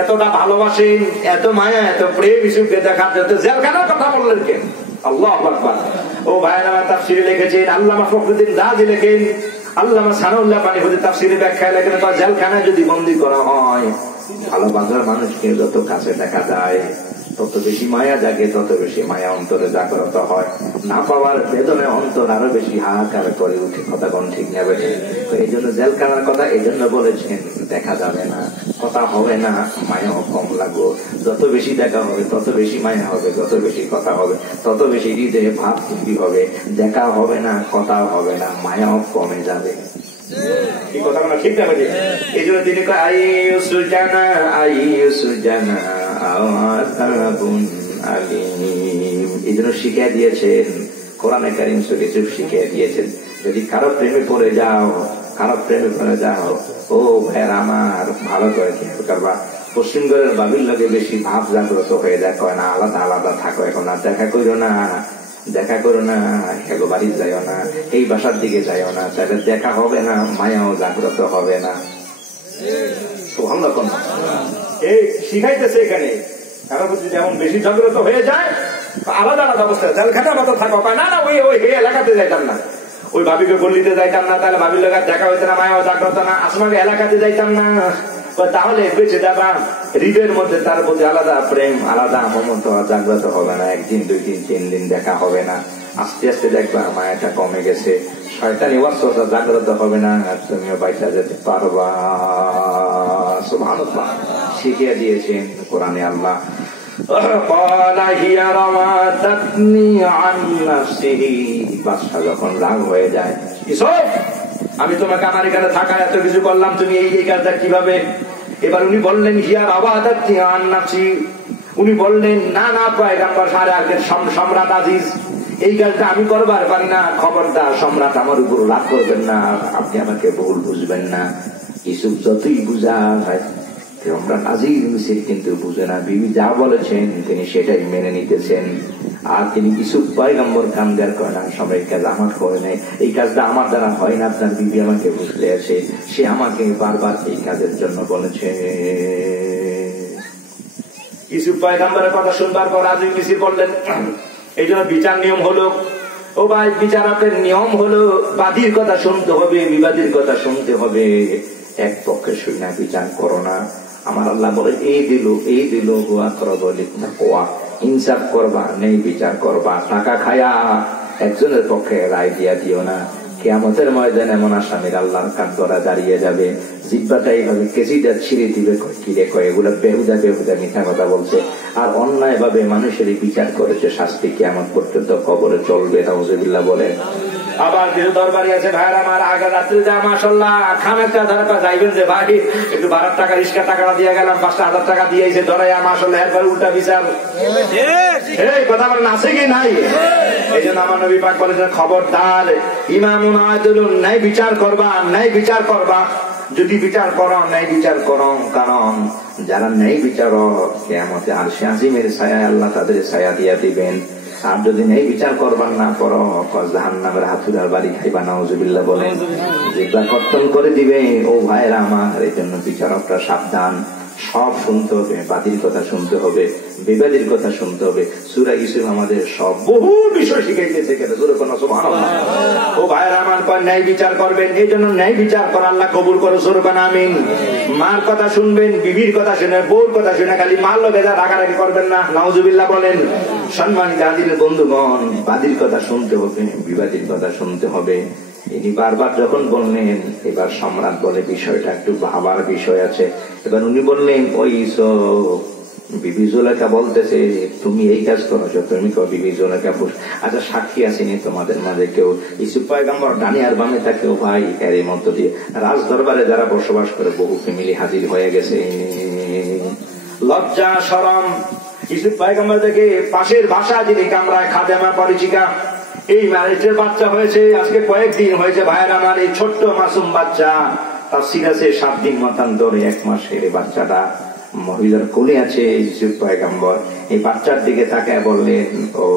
এতটা ভালোবাসেন, এত মায়া, এত প্রেম ইসুকে দেখার জন্য জেলখানার কথা বললেন কেন? আল্লাহু আকবার। ও ভাইরা আমার, তাফসীরে লিখেছেন আল্লামা ফখরুদ্দীন রাজি লেখেন, আল্লামা সানাউল্লাহ পানিপতি তাফসীরে ব্যাখ্যায় লেখেন, জেলখানায় যদি বন্দী করা হয়, ভালোবাসার মানুষকে যত কাছে দেখা যায় তত বেশি মায়া জাগে, তত বেশি মায়া অন্তরে জাগ্রত হয়। না পাওয়ার বেদনে অন্তর আরো বেশি হাহাকার করে উঠে। কথা কোন ঠিক নেবে? এই জন্য জেলখানার কথা এই জন্য বলেছেন, দেখা যাবে না, কথা হবে না, মায়াও কম লাগবে। যত বেশি দেখা হবে তত বেশি মায়া হবে, যত বেশি কথা হবে তত বেশি হৃদয়ে ভাব তৈরি হবে। দেখা হবে না, কথা হবে না, মায়াও কমে যাবে। এই কথাগুলো ঠিক না? এই জন্য তিনি আইয়ুসুজানা এই জন্য শিখিয়ে দিয়েছেন, কোরআনে কারীম সূরা ইউসুফ শিখিয়ে দিয়েছেন, যদি কারো প্রেমে পড়ে যাও, ও ভাইয়ের আমার, ভালো করে খেয়াল করবা। পশ্চিমবঙ্গের বাবির লোকে বেশি ভাব জাগ্রত হয়ে যায়, কয় না আলাদা আলাদা থাকো, এখন আর দেখা করো না, হেগো বাড়ি যাইও না, এই বাসার দিকে যাইও না, তাহলে দেখা হবে না, মায়াও জাগ্রত হবে না। এই শিখাইতেছে এখানে, কারো প্রতি যেমন বেশি জাগ্রত হয়ে যায়, আলাদা আলাদা অবস্থায় জেলখানার মতো থাকো, না না ওই এলাকাতে যাইতাম না, ওই ভাবিকে গল্লিতে যাইতাম না, তাহলে ভাবির লোক দেখা হইতে না, মায়াও জাগ্রত না, আসমাকে এলাকাতে যাইতাম না, তাহলে বেঁচে যাবা। হৃদয়ের মধ্যে তার প্রতি আলাদা প্রেম, আলাদা মমতা জাগ্রত হবে না। একদিন, 2 দিন, 3 দিন দেখা হবে না, আস্তে আস্তে দেখবা মায়াটা কমে গেছে, শয়তানি ওয়াসওয়াসা জাগ্রত হবে না, আর তুমিও বাইচা যেতে পারবা। সুবহানাল্লাহ। শিখিয়ে দিয়েছেন কোরআনে আল্লাহ। বাদশা যখন রাগ হয়ে যায়, আমি তোমাকে আমার এখানে থাকা এত কিছু করলাম, তুমি এই কাজটা কিভাবে? এবার উনি বললেন হিয়া বাবা আন্নাসি, উনি বললেন না না পয়গম্বর সারে আগের সম্রাট আজিজ, এই কাজটা আমি করবার পারি না, খবরদার সম্রাট আমার উপর রাগ করবেন না, আপনি আমাকে ভুল বুঝবেন না। ইউসুফ যতই বুঝা হয়, সম্রাট আজিজ মিসির কিন্তু বুঝে না, বিবি যা বলেছেন তিনি সেটাই মেনে নিতেছেন। আর তিনি ইউসুফ পয়গম্বর কামদার করে না, সবাই কাজ আমার করে নেই, এই কাজটা আমার দ্বারা হয় না, আপনার বিবি আমাকে বুঝলে আছে, সে আমাকে বারবার এই কাজের জন্য বলেছে। ইউসুফ পয়গম্বরের কথা শুনবার পর আজিজ মিসির বললেন, এই জন্য বিচার নিয়ম হলো, ও ভাই বিচার আপনার নিয়ম হলো, বাদীর কথা শুনতে হবে, বিবাদীর কথা শুনতে হবে, এক পক্ষে শুনে বিচার করো না। আমার আল্লাহ বলে এই দিল ইনসাফ করবা, নেই বিচার করবা, টাকা খায়া একজনের পক্ষে রায় দিয়া দিও না। কিয়ামতের ময়দানে এমন আসামির আল্লাহর কাঠগড়া দাঁড়িয়ে যাবে, জিহ্বাটা এইভাবে কেজিটা ছিঁড়ে দিবে, কিরে কয় এগুলো বেহুদা মিথ্যা কথা বলছে, আর অন্যায় ভাবে মানুষের বিচার করেছে, শাস্তি কিয়ামত পর্যন্ত কবরে চলবে। নাউজুবিল্লাহ বলে। আবার কিছু দরবারি আছে ভাইয়ের আমার, আগা রাত্রে যা মাশাআল্লাহ খামেরটা ধরে যাইবেন যে ভাই একটু ভাড়ার টাকা, রিস্কার টাকাটা দিয়ে গেলাম, 5,000 টাকা দিয়েছে ধরাইয়া মাশাআল্লাহ, এরপরে উল্টা বিচার। এই কথা বলেন আছে কি নাই? এই জন্য আমার নবী পাক বলেছেন, খবরদার ইমামুন আদিলুন, ন্যায় বিচার করবা, ন্যায় বিচার করবা, যদি বিচার করো ন্যায় বিচার করো, কারণ যারা ন্যায় বিচারক কিয়ামতে আরশে আজিমের ছায়া আল্লাহ তাদের ছায়া দিয়া দিবেন। আর যদি ন্যায় বিচার করবার না করো, জাহান্নামের হাতুড়ার বাড়ি খাইবা। নাউজুবিল্লাহ বলেন, জিহ্বা কর্তন করে দিবে। ও ভাইরা আমার, এই জন্য বিচারকরা সাবধান, সব শুনতে হবে, বাদীর কথা শুনতে হবে, বিবাদীর কথা শুনতে হবে। সূরা ইউসুফ আমাদের সব বহু বিষয় শিখাইতেছে। কেন জোরে কোন সুবহানাল্লাহ। ও ভাইরা আমার, পর ন্যায় বিচার করবেন, এই জন্য ন্যায় বিচার করা আল্লাহ কবুল করো, জোরে কোন আমিন। মার কথা শুনবেন, বিবির কথা শুনে, বউর কথা শুনে খালি মার লোকে যা রাগারাগি করবেন না, নাউজুবিল্লাহ বলেন। সম্মানিত হাজির বন্ধুগণ, বাদীর কথা শুনতে হবে, বিবাদীর কথা শুনতে হবে। ইনি বারবার যখন বললেন, এবার সম্রাট বলে বিষয়টা একটু ভাবার বিষয় আছে। এবার উনি বললেন, ওই বিবি জুলেখা বলতেছে তুমি এই কাজ করেছো, তুমি কো বিবি জুলেখা পুষ। আচ্ছা সাক্ষী আসেনি তোমাদের মাঝে কেউ? ইউসুফ পয়গম্বর ডানে আর বামে থাকেও ভাই, এর মধ্য দিয়ে রাজ দরবারে যারা বসবাস করে বহু ফ্যামিলি হাজির হয়ে গেছে। লজ্জা শরম ইউসুফ পয়গম্বর থেকে পাশের ভাষা যিনি কামরায় খাদেমা পরিচিকা, এই ম্যারেজের বাচ্চা হয়েছে আজকে কয়েকদিন হয়েছে ভাইয়ের আমার। এই ছোট্ট মাসুম বাচ্চা, তার সিরাজে 7 দিন মতান্তরে 1 মাসের বাচ্চাটা মহিলার কোলে আছে ইউসুফ পয়গম্বর। এই বাচ্চার দিকে তাকায় বললেন, ও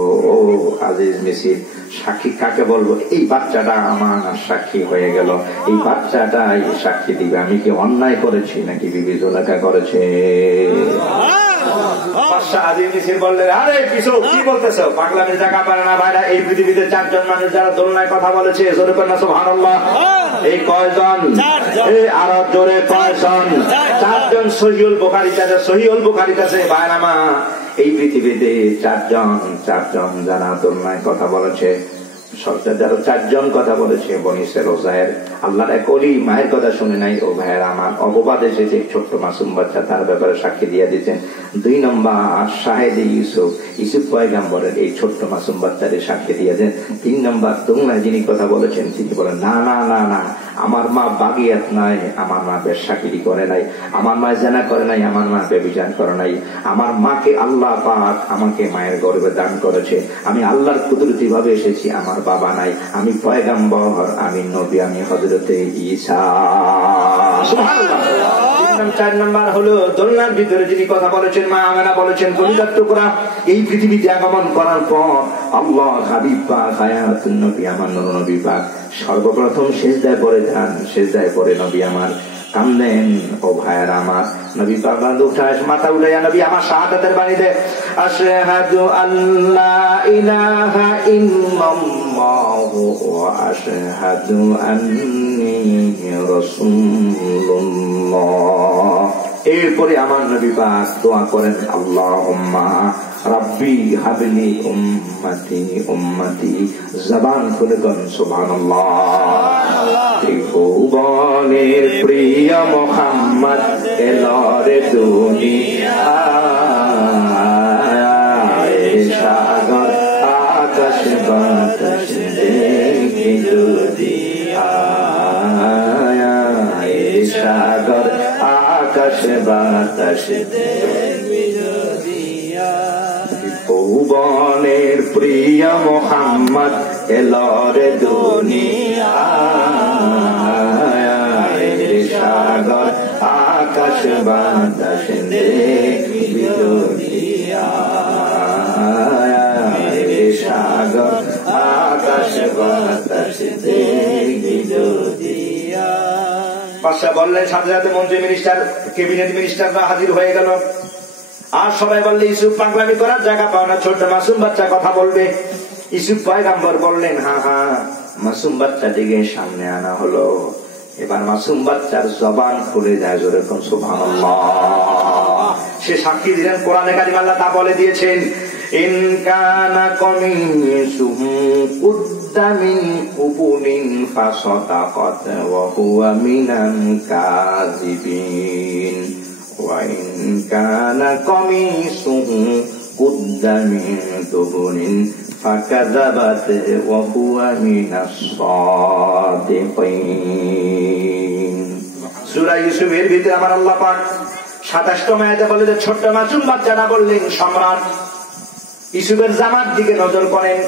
আজিজ মিসির, সাক্ষী কাকে বলবো? এই বাচ্চাটা আমার সাক্ষী হয়ে গেল, এই বাচ্চাটাই সাক্ষী দিবে আমি কি অন্যায় করেছি নাকি বিবি জুলেখা করেছে। বললেন, আরে পিছু কি বলতেছো, পাগলামির জায়গা পারে না ভাইরা। এই পৃথিবীতে 4 জন মানুষ যারা দোলনায় কথা বলেছে, জোরে কন্যা সুবহানাল্লাহ। এই কয়জন? আরো জোরে কয়জন? 4 জন সহিহুল বুখারীতে আছে, সহিহুল বুখারীতে আছে ভাইরা মা। এই পৃথিবীতে 4 জন যারা দোলনায় কথা বলেছে, যারা 4 জন কথা বলেছে, বনি ইসরাঈল আল্লাহর এক ওলি মায়ের কথা শুনে নাই। ও ভাইয়েরা আমার, অপবাদ এসেছে ছোট্ট মাসুম বাচ্চা, তার ব্যাপারে সাক্ষী দিয়ে দিচ্ছেন। 2 নম্বর শাহেদে ইউসুফ পয়গম্বরের এই ছোট্ট মাসুম বাচ্চাদের সাক্ষী দিয়েছেন। 3 নম্বর দোলনায় যিনি কথা বলেছেন তিনি বলেন, না না না না, আমার মা বাগিয়াত নাই, আমার মা বেশ্যাগিরি করে নাই, আমার মা জেনা করে নাই, আমার মা ব্যভিচার করে নাই। আমার মাকে আল্লাহ পাক আমাকে মায়ের গর্ভে দান করেছে, আমি আল্লাহর কুদরতি ভাবে এসেছি, আমার বাবা নাই, আমি পয়গম্বর, আমি নবী, আমি হযরতে ঈসা। সুবহানাল্লাহ। 4 নম্বর হলো দোলনার ভিতরে যিনি কথা বলেছেন, মা আমেনা বলেছেন, কলিজার টুকরা এই পৃথিবীতে আগমন করার পর আল্লাহ হাবিব পাক হায়াতুন নবী আমার নবী পাক সর্বপ্রথম সিজদায় পড়ে যান। সিজদায় পড়ে নবী আমার কান্দেন। ও ভাইয়েরা আমার, নবী পাক মাথা উঠাইয়া নবী আমার শাহাদাতের বাণী দেয়, আশহাদু আল্লা ইলাহা ইল্লাল্লাহু ওয়া আশহাদু আন্নী রাসূলুল্লাহ। এরপরে আমার নবী পাক দোয়া করেন, আল্লাহুম্মা রাব্বি হাবলি উম্মতি উম্মতি। জবান খুলে বলেন সুবহানাল্লাহ। ত্রিভুবনের প্রিয় মুহাম্মদ এলো রে দুনিয়ায়, সাগর আকাশ বাতাস দেখি দুনিয়ায়, সাগর আকাশ বাতাস দেখি দুনিয়ায়। ভুবনের প্রিয় মুহাম্মদ এলো রে দুনিয়ায়, সাগর আকাশ বাতাস দেখি দুনিয়ায়, সাগর আকাশ বাতাস দেখি দুনিয়ায়। বাদশা বললেন, সাথে সাথে মন্ত্রী মিনিস্টার ক্যাবিনেট মিনিস্টাররা হাজির হয়ে গেল। আর সবাই বললে, ইউসুফ পাগলামি করার জায়গা পাও না, ছোট্ট মাসুম বাচ্চা কথা বলবে। ইউসুফ পয়গম্বর বললেন, হ্যাঁ, মাসুম বাচ্চাটিকে সামনে আনা হলো। এবার মাসুম বাচ্চার জবান খুলে যায়, যেরকম সুবহানাল্লাহ। সে সাক্ষী দিলেন, কোরআনে কারিম আল্লাহ তা বলে দিয়েছেন, ইন কানা কমিসুহু কুদ্দা মিন কুবুলিন ফাসাদাকাত ওয়া হুয়া মিনাল কাযিবিন। وَإِنْ كَانَ قَمِيصُهُ قُدَّ مِنْ دُبُرٍ فَكَذَبَتْ وَهُوَ مِنَ الصَّادِقِينَ। সূরা ইউসুফের ভিতরে আমার আল্লাহ পাক 27 আয়াতে বলে যে ছোট্ট মাসুম বাচ্চারা বললেন, সম্রাট ইউসুফের জামার দিকে নজর করেন।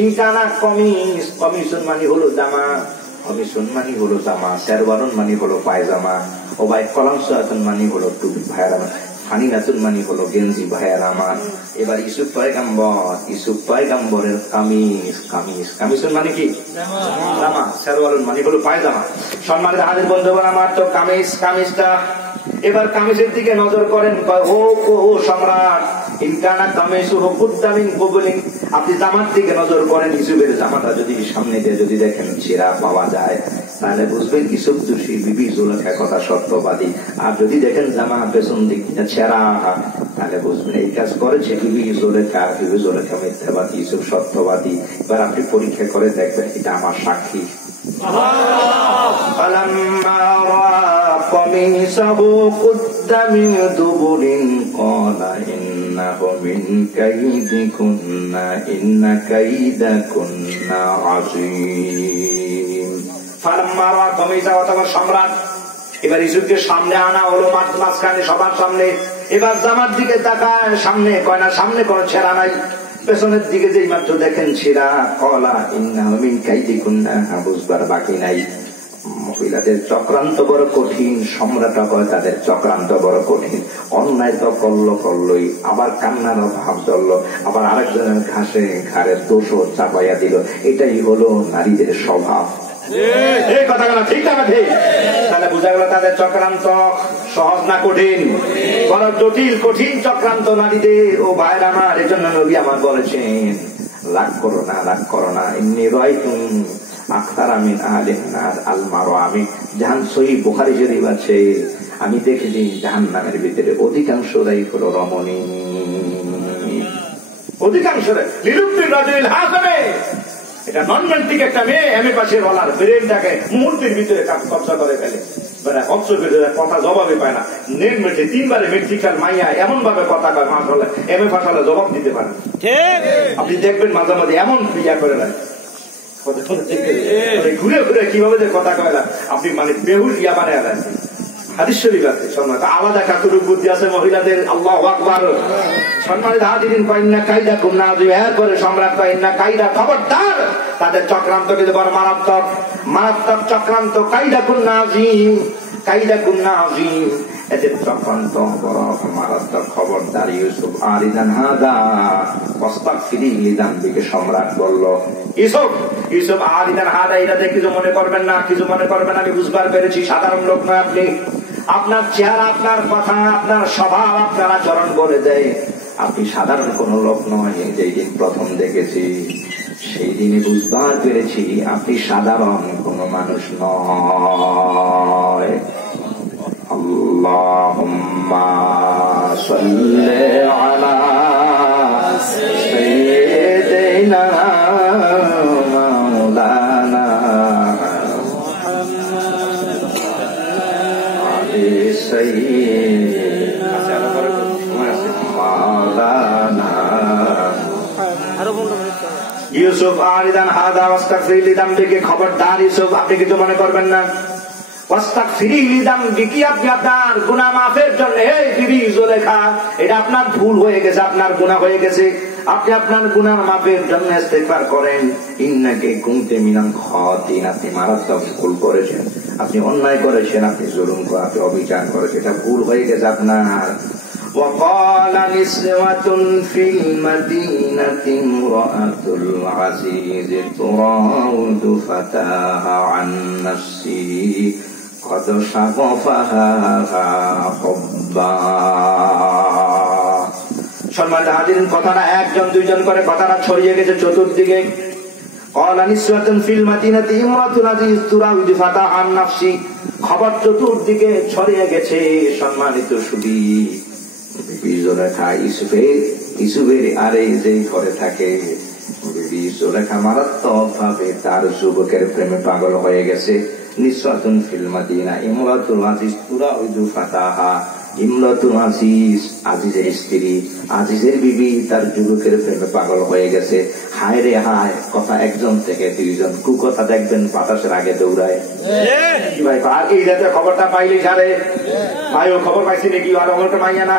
ইনকানা কমিস, কমিশন মানে হলো জামা, কমিশন মানে হলো জামা, সেরওয়ারন মানে হলো পায়জামা, ও ভাই কলম সাতুন মানে হলো টুপি ভাইয়ার আমার, ফানি নাতুন মানে হলো গেঞ্জি ভাইয়ার আমার। এবার ইউসুফ পয়গম্বরের কামিজ, কামিজুন মানে কি জামা, সেরওয়ারন মানে হলো পায়জামা। সম্মানিত হাজির বন্ধুগণ আমার, তো কামিজটা এবার কামিজের দিকে নজর করেন, ও সম্রাট, ইনকানা কামিজু হুকুদ্দামিন কবলিন, আপনি জামার দিকে নজর করেন। ইউসুফের জামাটা যদি সামনে দিয়ে যদি দেখেন ছেঁড়া পাওয়া যায়, তাহলে বুঝবেন ইউসুফ দোষী, বিবি জুলেখা কথা সত্যবাদী। আর যদি দেখেন জামা পেছন দিক ছেঁড়া, তাহলে বুঝবেন এই কাজ করেছে বিবি জুলেখা। বিবি জুলেখা মিথ্যাবাদী, ইউসুফ সত্যবাদী। এবার আপনি পরীক্ষা করে দেখবেন, এটা আমার সাক্ষী। فلما رأى قميصه قد من دبر قال إنه من كيدكن إن كيدكن عظيم فلما رأى قميصه তখন সম্রাট এবার ইউসুফকে সামনে আনা হলো, মাঝখানে সবার সামনে। এবার জামার দিকে তাকায়, সামনে কয় না, সামনে কোনো ছেঁড়া নাই, পেছনের দিকে যেই মাত্র দেখেন ছেঁড়া। কলা ইন্নাহু মিন কাইদিকুন্না, বুঝবার বাকি নাই। মহিলাদের চক্রান্ত বড় কঠিন, সম্রাট কয় তাদের চক্রান্ত বড় কঠিন। অন্যায় তো করলোই, আবার কান্নার ভাব চললো, আবার আরেকজনের ঘাড়ের দোষও চাপাইয়া দিল। এটাই হলো নারীদের স্বভাব। এই কথাগুলো ঠিক না ঠিক? তাহলে বোঝা গেল তাদের চক্রান্ত সহজ না কঠিন, বড় জটিল কঠিন চক্রান্ত নারীদের। ও ভাইরা আমার, এই জন্য নবী আমার বলেছেন রাগ করো না। এমনি রাইতুম আখতার আমিন আলিনার আল মারো, আমি জাহান সহি বুখারী শরীফ আছে, আমি দেখেছি জাহান্নামের ভিতরে অধিকাংশরাই হলো রমণী, অধিকাংশরাই লিলুপ্তির রাজুল হাসানে। এটা নন রোমান্টিক একটা মেয়ে, এমএ পাশে বলার ব্রেনটাকে মুহূর্তের ভিতরে কবজা করে ফেলে, কথা জবাবে পায় না। নেট মেটে 3 বারে মেট্রিকাল মাইয়া এমন ভাবে কথা কয়, মাশাআল্লাহ এমএ পাশ হলে জবাব দিতে পারে। আপনি দেখবেন মাঝে মাঝে এমন ক্রিয়া করে না, ঘুরে ঘুরে কিভাবে যে কথা কয় না, আপনি মানে বেহুল ইয়া মানে হাদিস শরীফ আছে। আলাদা কাকুরুক বুদ্ধি আছে মহিলাদের। আল্লাহু আকবার। সম্মানিত হাজিরিন, কইনা কায়দা কুন্না আযীম। এরপরে সম্রাট কইনা কায়দা, খবরদার, তাদের চক্রান্ত কিন্তু বড় মারাত্মক চক্রান্ত। কায়দা কুন্না আযীম, এদের চক্রান্ত বড় মারাত্মক, খবরদার। ইউসুফ আরিদান হাদা ওয়াস্তাগফিরি লিযামবিকে, সম্রাট বলল ইউসুফ আরিদান হাদা, এটাতে কিছু মনে করবেন না, আমি বুঝবার পেরেছি, সাধারণ লোক নয় আপনি। আপনার চেহারা, আপনার কথা, আপনার স্বভাব, আপনার আচরণ বলে দেয় আপনি সাধারণ কোন লোক নয়। যেই দিন প্রথম দেখেছি সেই দিনে বুঝবার পেরেছি আপনি সাধারণ কোন মানুষ নয়। আল্লাহুম্মা সাল্লি আলা সাইয়্যিদিনা মাওলানা ইউসুফ আরিদান হাদা ওয়াস্তাগফির লিযামবিকে, খবরদার ইউসুফ আপনি কিছু মনে করবেন না। ওয়াস্তাগফিরি লিযামবিকি, আপনি আপনার গুনাহ মাফের জন্য, এই বিবি জুলেখা, এটা আপনার ভুল হয়ে গেছে, আপনার গুনাহ হয়ে গেছে, আপনি আপনার গুনাহ মাফের জন্য ইস্তেগফার করেন। ইন্নাকে কুনতে মিনাল খাতিন, আপনি মারাত্মক ভুল করেছেন, আপনি অন্যায় করেছেন, আপনি জুলুম করেছেন, আপনি অবিচার করেছেন, এটা ভুল হয়ে গেছে আপনার। وقال نسوة في المدينة امرأة العزيز تراود فتاها عن نفسه قد شغفها حبا। সম্মানিত হাজিরিন, কথাটা একজন দুইজন করে কথাটা ছড়িয়ে গেছে চতুর্দিকে। ক্বালা নিসওয়াতুন ফিল মাদিনাতি ইমরাতুল আজিজ তুরাউদু ফাতাহা আন নাফসি, খবর চতুর্দিকে ছড়িয়ে গেছে। সম্মানিত সুধী, বিবি জুলেখা ইউসুফের আরে যেই ঘরে থাকে, বিবি জুলেখা মারাত্মক ভাবে তার যুবকের প্রেমে পাগল হয়ে গেছে। নিসওয়াতুন ফিল মাদিনা ইমরাতুল আজিজ তুরাউদু ফাতাহা, ইমরাতুল আজিজ, আজিজের স্ত্রী, আজিজের বিবি তার যুবকের প্রেমে পাগল হয়ে গেছে। হায় রে হায়, কথা একজন থেকে দুইজন, কুকথা দেখবেন বাতাসের আগে দৌড়ায়। ভাই আর এই জাতীয় খবরটা পাইলে সারে ভাই, ও খবর পাইছি নাকি, আর অমরটা মাইয়া না,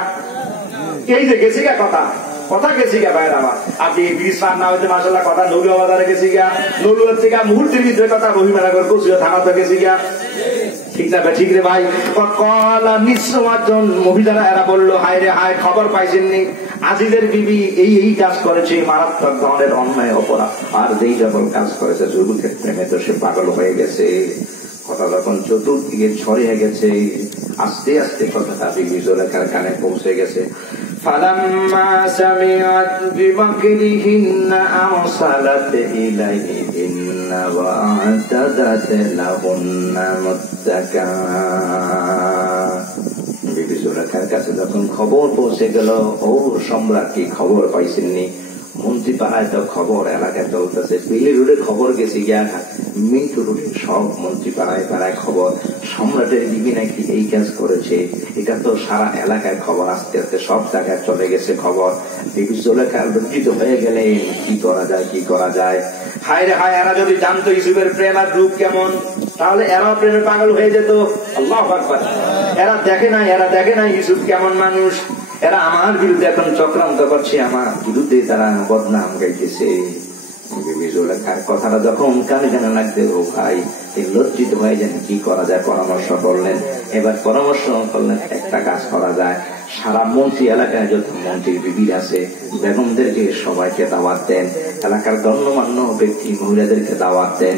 এই যে গেছি গা কথা গেছি গা ভাইয়ের আমার। আপনি বিশ্রাম না হইতে মাসাল্লাহ কথা নৌকা বাজারে গেছি গা, নৌকার থেকে মুহূর্তের ভিতরে কথা রহিমানা করে কচুয়া থানাতে গেছি গা, ঠিক না ঠিক রে ভাই। মহিলারা এরা বললো হায় রে হায়, খবর পাইছেননি, আজিজের বিবি এই কাজ করেছে, মারাত্মক ধরনের অন্যায় অপরাধ, আর যেই যখন কাজ করেছে যুবকের প্রেমে তো সে পাগল হয়ে গেছে। কথা যখন চতুর্দিকে ছড়িয়ে গেছে, আস্তে আস্তে কথাটা বিবি জুলেখার কানে পৌঁছে গেছে। ফালাম্মা সামিআত বিমাকরিহিন্না আরসালাত ইলাইহিন্না ওয়া আ'তাদাত লাহুন্না মুত্তাকা। বিবি জুলেখার কাছে যখন খবর পৌঁছে গেল, ও সম্রাট কি খবর পাইছেননি? মন্ত্রী পাড়ায় তো খবর এলাকায় চলতেছে, পিলি রোডে খবর গেছে গিয়া, মিন্টু রোডে সব মন্ত্রী পাড়ায় পাড়ায় খবর, সম্রাটের বিবি নাকি এই কাজ করেছে। এটা তো সারা এলাকায় খবর, আস্তে আস্তে সব জায়গায় চলে গেছে খবর। বিবি জুলেখা লজ্জিত হয়ে গেলেন, কি করা যায়, কি করা যায়। হায় রে হায়, এরা যদি জানতো ইউসুফের প্রেম আর রূপ কেমন, তাহলে এরাও প্রেমে পাগল হয়ে যেত। আল্লাহু আকবার। এরা দেখে না ইউসুফ কেমন মানুষ। এরা আমার বিরুদ্ধে এখন চক্রান্ত করছে, আমার বিরুদ্ধে তারা বদনাম গাইতেছে। বিবি জুলেখার কথাটা যখন কানে কানে লাগছে, ও ভাই লজ্জিত হয়ে যান, কি করা যায় পরামর্শ করলেন। এবার পরামর্শ করলেন একটা কাজ করা যায়, সারা মন্ত্রী এলাকায় যত মন্ত্রীর বিবি আছে বেগমদেরকে সবাইকে দাওয়াত দেন, এলাকার গণ্যমান্য ব্যক্তি মহিলাদেরকে দাওয়াত দেন,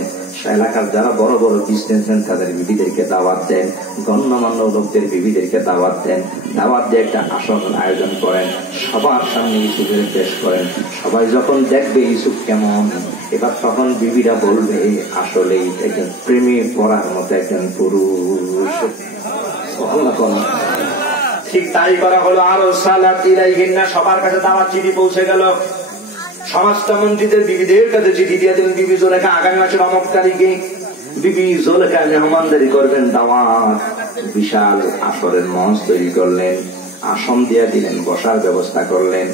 এলাকার যারা বড় বড় বিজনেসম্যান তাদের বিবিদেরকে দাওয়াত দেন, গণ্যমান্য লোকদের বিবিদেরকে দাওয়াত দেন। দাওয়াত দিয়ে একটা আসর আয়োজন করেন, সবার সামনে ইউসুফের পেশ করেন। সবাই যখন দেখবে ইউসুফ কেমন, এবার তখন বিবিরা বলবে আসলেই একজন প্রেমে পড়ার মতো একজন পুরুষ। ঠিক তাই করা হলো। আরো সালাত ইলাইহিন্না, সবার কাছে দাওয়াত চিঠি পৌঁছে গেল। সমস্ত মন্ত্রীদের বিবিদের কাছে চিঠি দিয়ে দিলেন, বিবি জুলেখা আগামী মাসের অমুক তারিখে বিবি জুলেখা মেহমানদারি করবেন, দাওয়াত। বিশাল আসরের মঞ্চ তৈরি করলেন, আসন দিয়ে দিলেন, বসার ব্যবস্থা করলেন,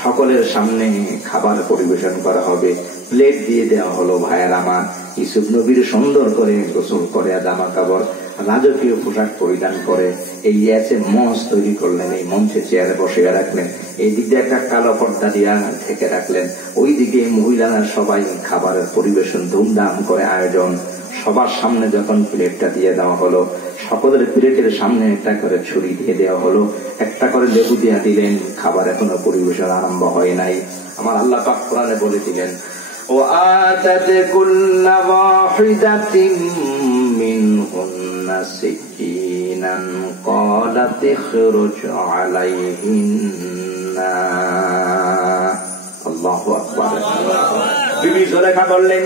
সকলের সামনে খাবার পরিবেশন করা হবে, প্লেট দিয়ে দেওয়া হলো। ভাইয়ের আমার, ইউসুফ নবীর সুন্দর করে গোসল করে জামা কাপড় রাজকীয় পোশাক পরিধান করে এই আছে মঞ্চ তৈরি করলেন। এই মঞ্চে চেয়ারে বসিয়ে রাখলেন, এই দিকে একটা কালো পর্দা দিয়া ঢেকে রাখলেন, ওই দিকে মহিলারা সবাই খাবারের পরিবেশন ধুমধাম করে আয়োজন। সবার সামনে যখন প্লেটটা দিয়ে দেওয়া হলো, সকলের প্লেটের সামনে একটা করে ছুরি দিয়ে দেওয়া হলো, একটা করে লেবু দিয়ে দিলেন। খাবার এখনো পরিবেশন আরম্ভ হয় নাই। আমার আল্লাহ পাক কোরআনে বলে দিলেন, ও আতাত কুল্লা ওয়াহিদাতিন মিনহুন্না সিকিনান ক্বালাত ইখরুজ আলাইহিন্না। আল্লাহু আকবার। বিবি জুলেখা বললেন,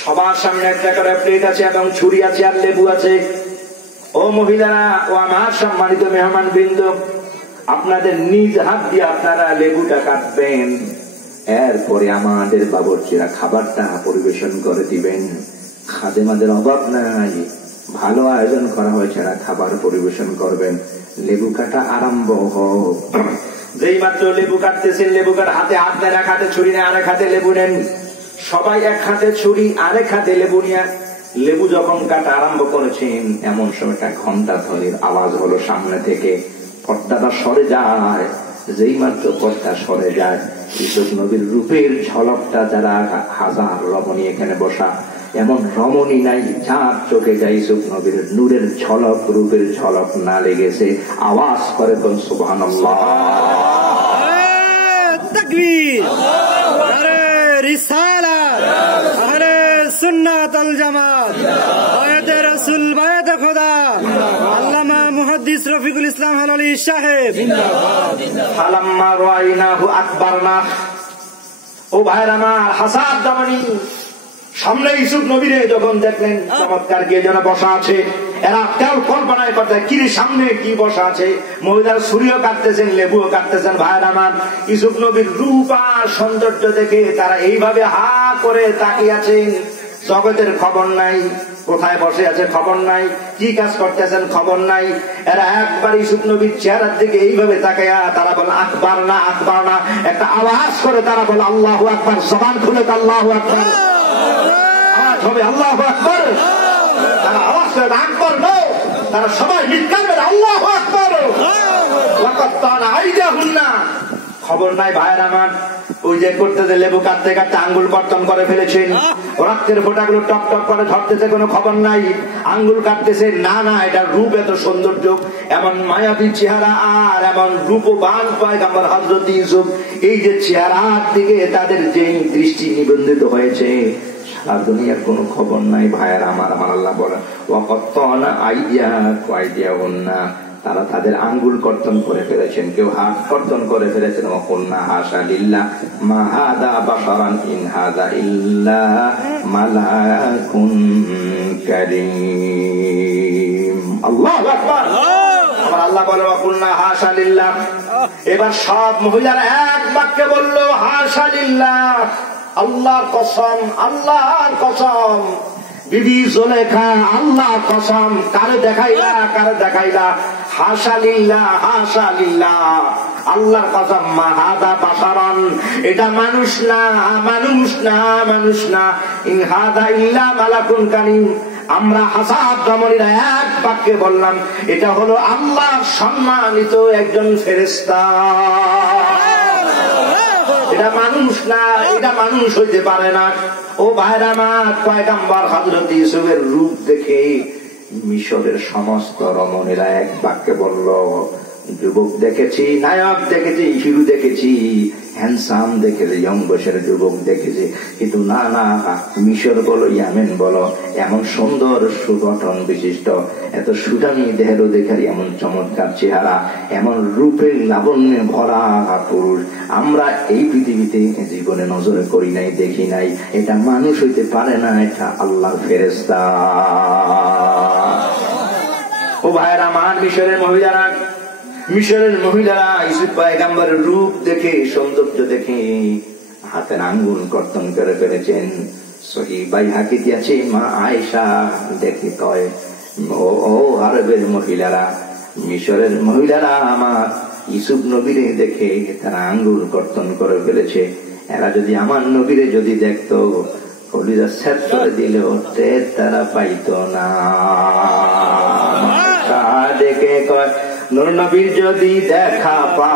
সবার সামনে একটা করে প্লেট আছে এবং ছুরি আছে আর লেবু আছে। ও মহিলারা, ও আমার সম্মানিত মেহমান বৃন্দ, আপনাদের নিজ হাত দিয়ে আপনারা লেবুটা কাটবেন, এরপরে আমাদের বাবুর্চিরা খাবারটা পরিবেশন করে দিবেন। খাদেমাদের অভাব নাই, ভালো আয়োজন করা হয়েছে, এরা খাবার পরিবেশন করবেন। লেবু কাটা আরম্ভ হোক। যেই মাত্র লেবু কাটতেছেন, লেবু কাটা হাতে হাত নেন, এক হাতে ছুরি নেন, আরেক হাতে লেবু নেন। সবাই এক হাতে ছুরি, আরেক হাতে লেবু নিয়ে লেবু যখন কাটা আরম্ভ করেছেন, এমন সময় একটা ঘন্টা ধ্বনির আওয়াজ হলো সামনে থেকে। পর্দাটা সরে যায়, যেই মাত্র পর্দা সরে যায়, ইউসুফ নবীর রূপের ঝলকটা, যারা হাজার রমণী এখানে বসা, এমন রমণী নাই যার চোখে যায় ইউসুফ নবীর নূরের ঝলক, রূপের ঝলক না লেগেছে। আওয়াজ করে কোন সুবহানাল্লাহ, তাকবীর, আরে রিসালাত, আরে সুন্নাত আল জামাত, আয়াতে রাসূল, বায়াতে খোদা, আল্লামা মুহাদ্দিস রফিকুল ইসলাম হালালি সাহেব। ফালাম্মা রাআইনাহু আকবারনা। ও ভাইরা আমার, হাসাব জামানি সামনে ইউসুফ নবীরে যখন দেখলেন, চমৎকার কে যেন বসা আছে, এরা কেউ কল্পনায় করতে কি সামনে কি বসা আছে। মহিলারা ছুরিও কাটতেছেন, লেবুও কাটতেছেন। ভাইরা আমার, ইউসুফ নবীর রূপ আর সৌন্দর্য দেখে তারা এইভাবে হা করে তাকিয়ে আছেন। জগতের খবর নাই, কোথায় বসে আছে খবর নাই, কি কাজ করতেছেন খবর নাই। এরা একবার ইউসুফ নবীর চেহারার দিকে এইভাবে তাকায়া তারা বলে আকবার না, আকবার না। একটা আওয়াজ করে তারা বলে আল্লাহু আকবার। জবান খুলে আল্লাহু আকবার আওয়াজ হবে, আল্লাহু আকবার। তারা আওয়াজ করে আকবার নয়, তারা সবাই চিৎকার করে আল্লাহু আকবার। ওয়াকাত তাআলা আইদাহুন্না। খবর নাই ভাইয়ের আমার, ওই যে করতেছে লেবু কাটতে কাটতে আঙ্গুল কর্তন করে ফেলেছেন, রক্তের ফোঁটাগুলো টপ টপ করে ঝরতেছে, কোনো খবর নাই। আঙ্গুল কাটতেছে, না না, এটা রূপ এত সৌন্দর্য, এমন মায়াবী চেহারা আর এমন রূপবান পয়গম্বর হযরত ইউসুফ, এই যে চেহারার দিকে তাদের যে দৃষ্টি নিবন্ধিত হয়েছে, আর দুনিয়ার কোনো খবর নাই। ভাইয়ের আমার আল্লাহ বলেন ওয়াকাত্তানা আইদিয়াহুন্না, তারা তাদের আঙ্গুল কর্তন করে ফেলেছেন, কেউ হাত কর্তন করে ফেলেছেন। ওয়াকুলনা হাশা লিল্লাহ মা হাযা বাশারান ইন হাযা ইল্লা মালাকুন কারীম। আল্লাহু আকবার। আমার আল্লাহ বলে ওয়াকুলনা হাশা লিল্লাহ। এবার সব মহিলারা এক বাক্যে বলল হাশা লিল্লাহ, আল্লাহর কসম, আল্লাহর কসম। বিবি জুলেখা আল্লাহ কসম, কারে দেখাইলা, কারে দেখাইলা? হাশা লিল্লাহ, হাশা লিল্লাহ, আল্লাহর কসম। মা হাযা বাশারান, এটা মানুষ না, মানুষ না, মানুষ না। ইন হাযা ইল্লা মালাকুন কারীম। আমরা হাসাব জমরিরা এক বাক্যে বললাম এটা হলো আল্লাহর সম্মানিত একজন ফেরেশতা। এটা মানুষ না, এটা মানুষ হইতে পারে না। ও ভাইরা আমার, পয়গম্বর হযরত ইউসুফের রূপ দেখে মিশরের সমস্ত রমণীরা এক বাক্যে বলল, যুবক দেখেছি, নায়ক দেখেছি, হিরো দেখেছি, হ্যান্ডসাম দেখেছি, ইয়ং বয়সের যুবক দেখেছি, কিন্তু না না, মিশর বলো, ইয়ামেন বলো, এমন সুন্দর সুগঠন বিশিষ্ট, এত সুদানি দেহের অধিকারী, এমন চমৎকার চেহারা, এমন রূপের লাবণ্যে ভরা পুরুষ আমরা এই পৃথিবীতে জীবনে নজরে করি নাই, দেখি নাই। এটা মানুষ হইতে পারে না, এটা আল্লাহর ফেরেশতা। ও ভাইয়েরা আমার, মিশরের মহিলারা ইউসুফ পয়গম্বরের রূপ দেখে, সৌন্দর্য দেখে হাতের আঙ্গুল কর্তন করে ফেলেছেন। সহিহ বাইহাকিতে আছে, মা আয়েশা দেখে কয়, ও আরবের মহিলারা, মিশরের মহিলারা আমার ইউসুফ নবীরে দেখে তারা আঙ্গুল কর্তন করে ফেলেছে। এরা যদি আমার নবীরে যদি দেখতো, কলিজা সেট করে দিলেও তারা পাইতো না। দেখে কয়, নূর নবীর যদি দেখা পা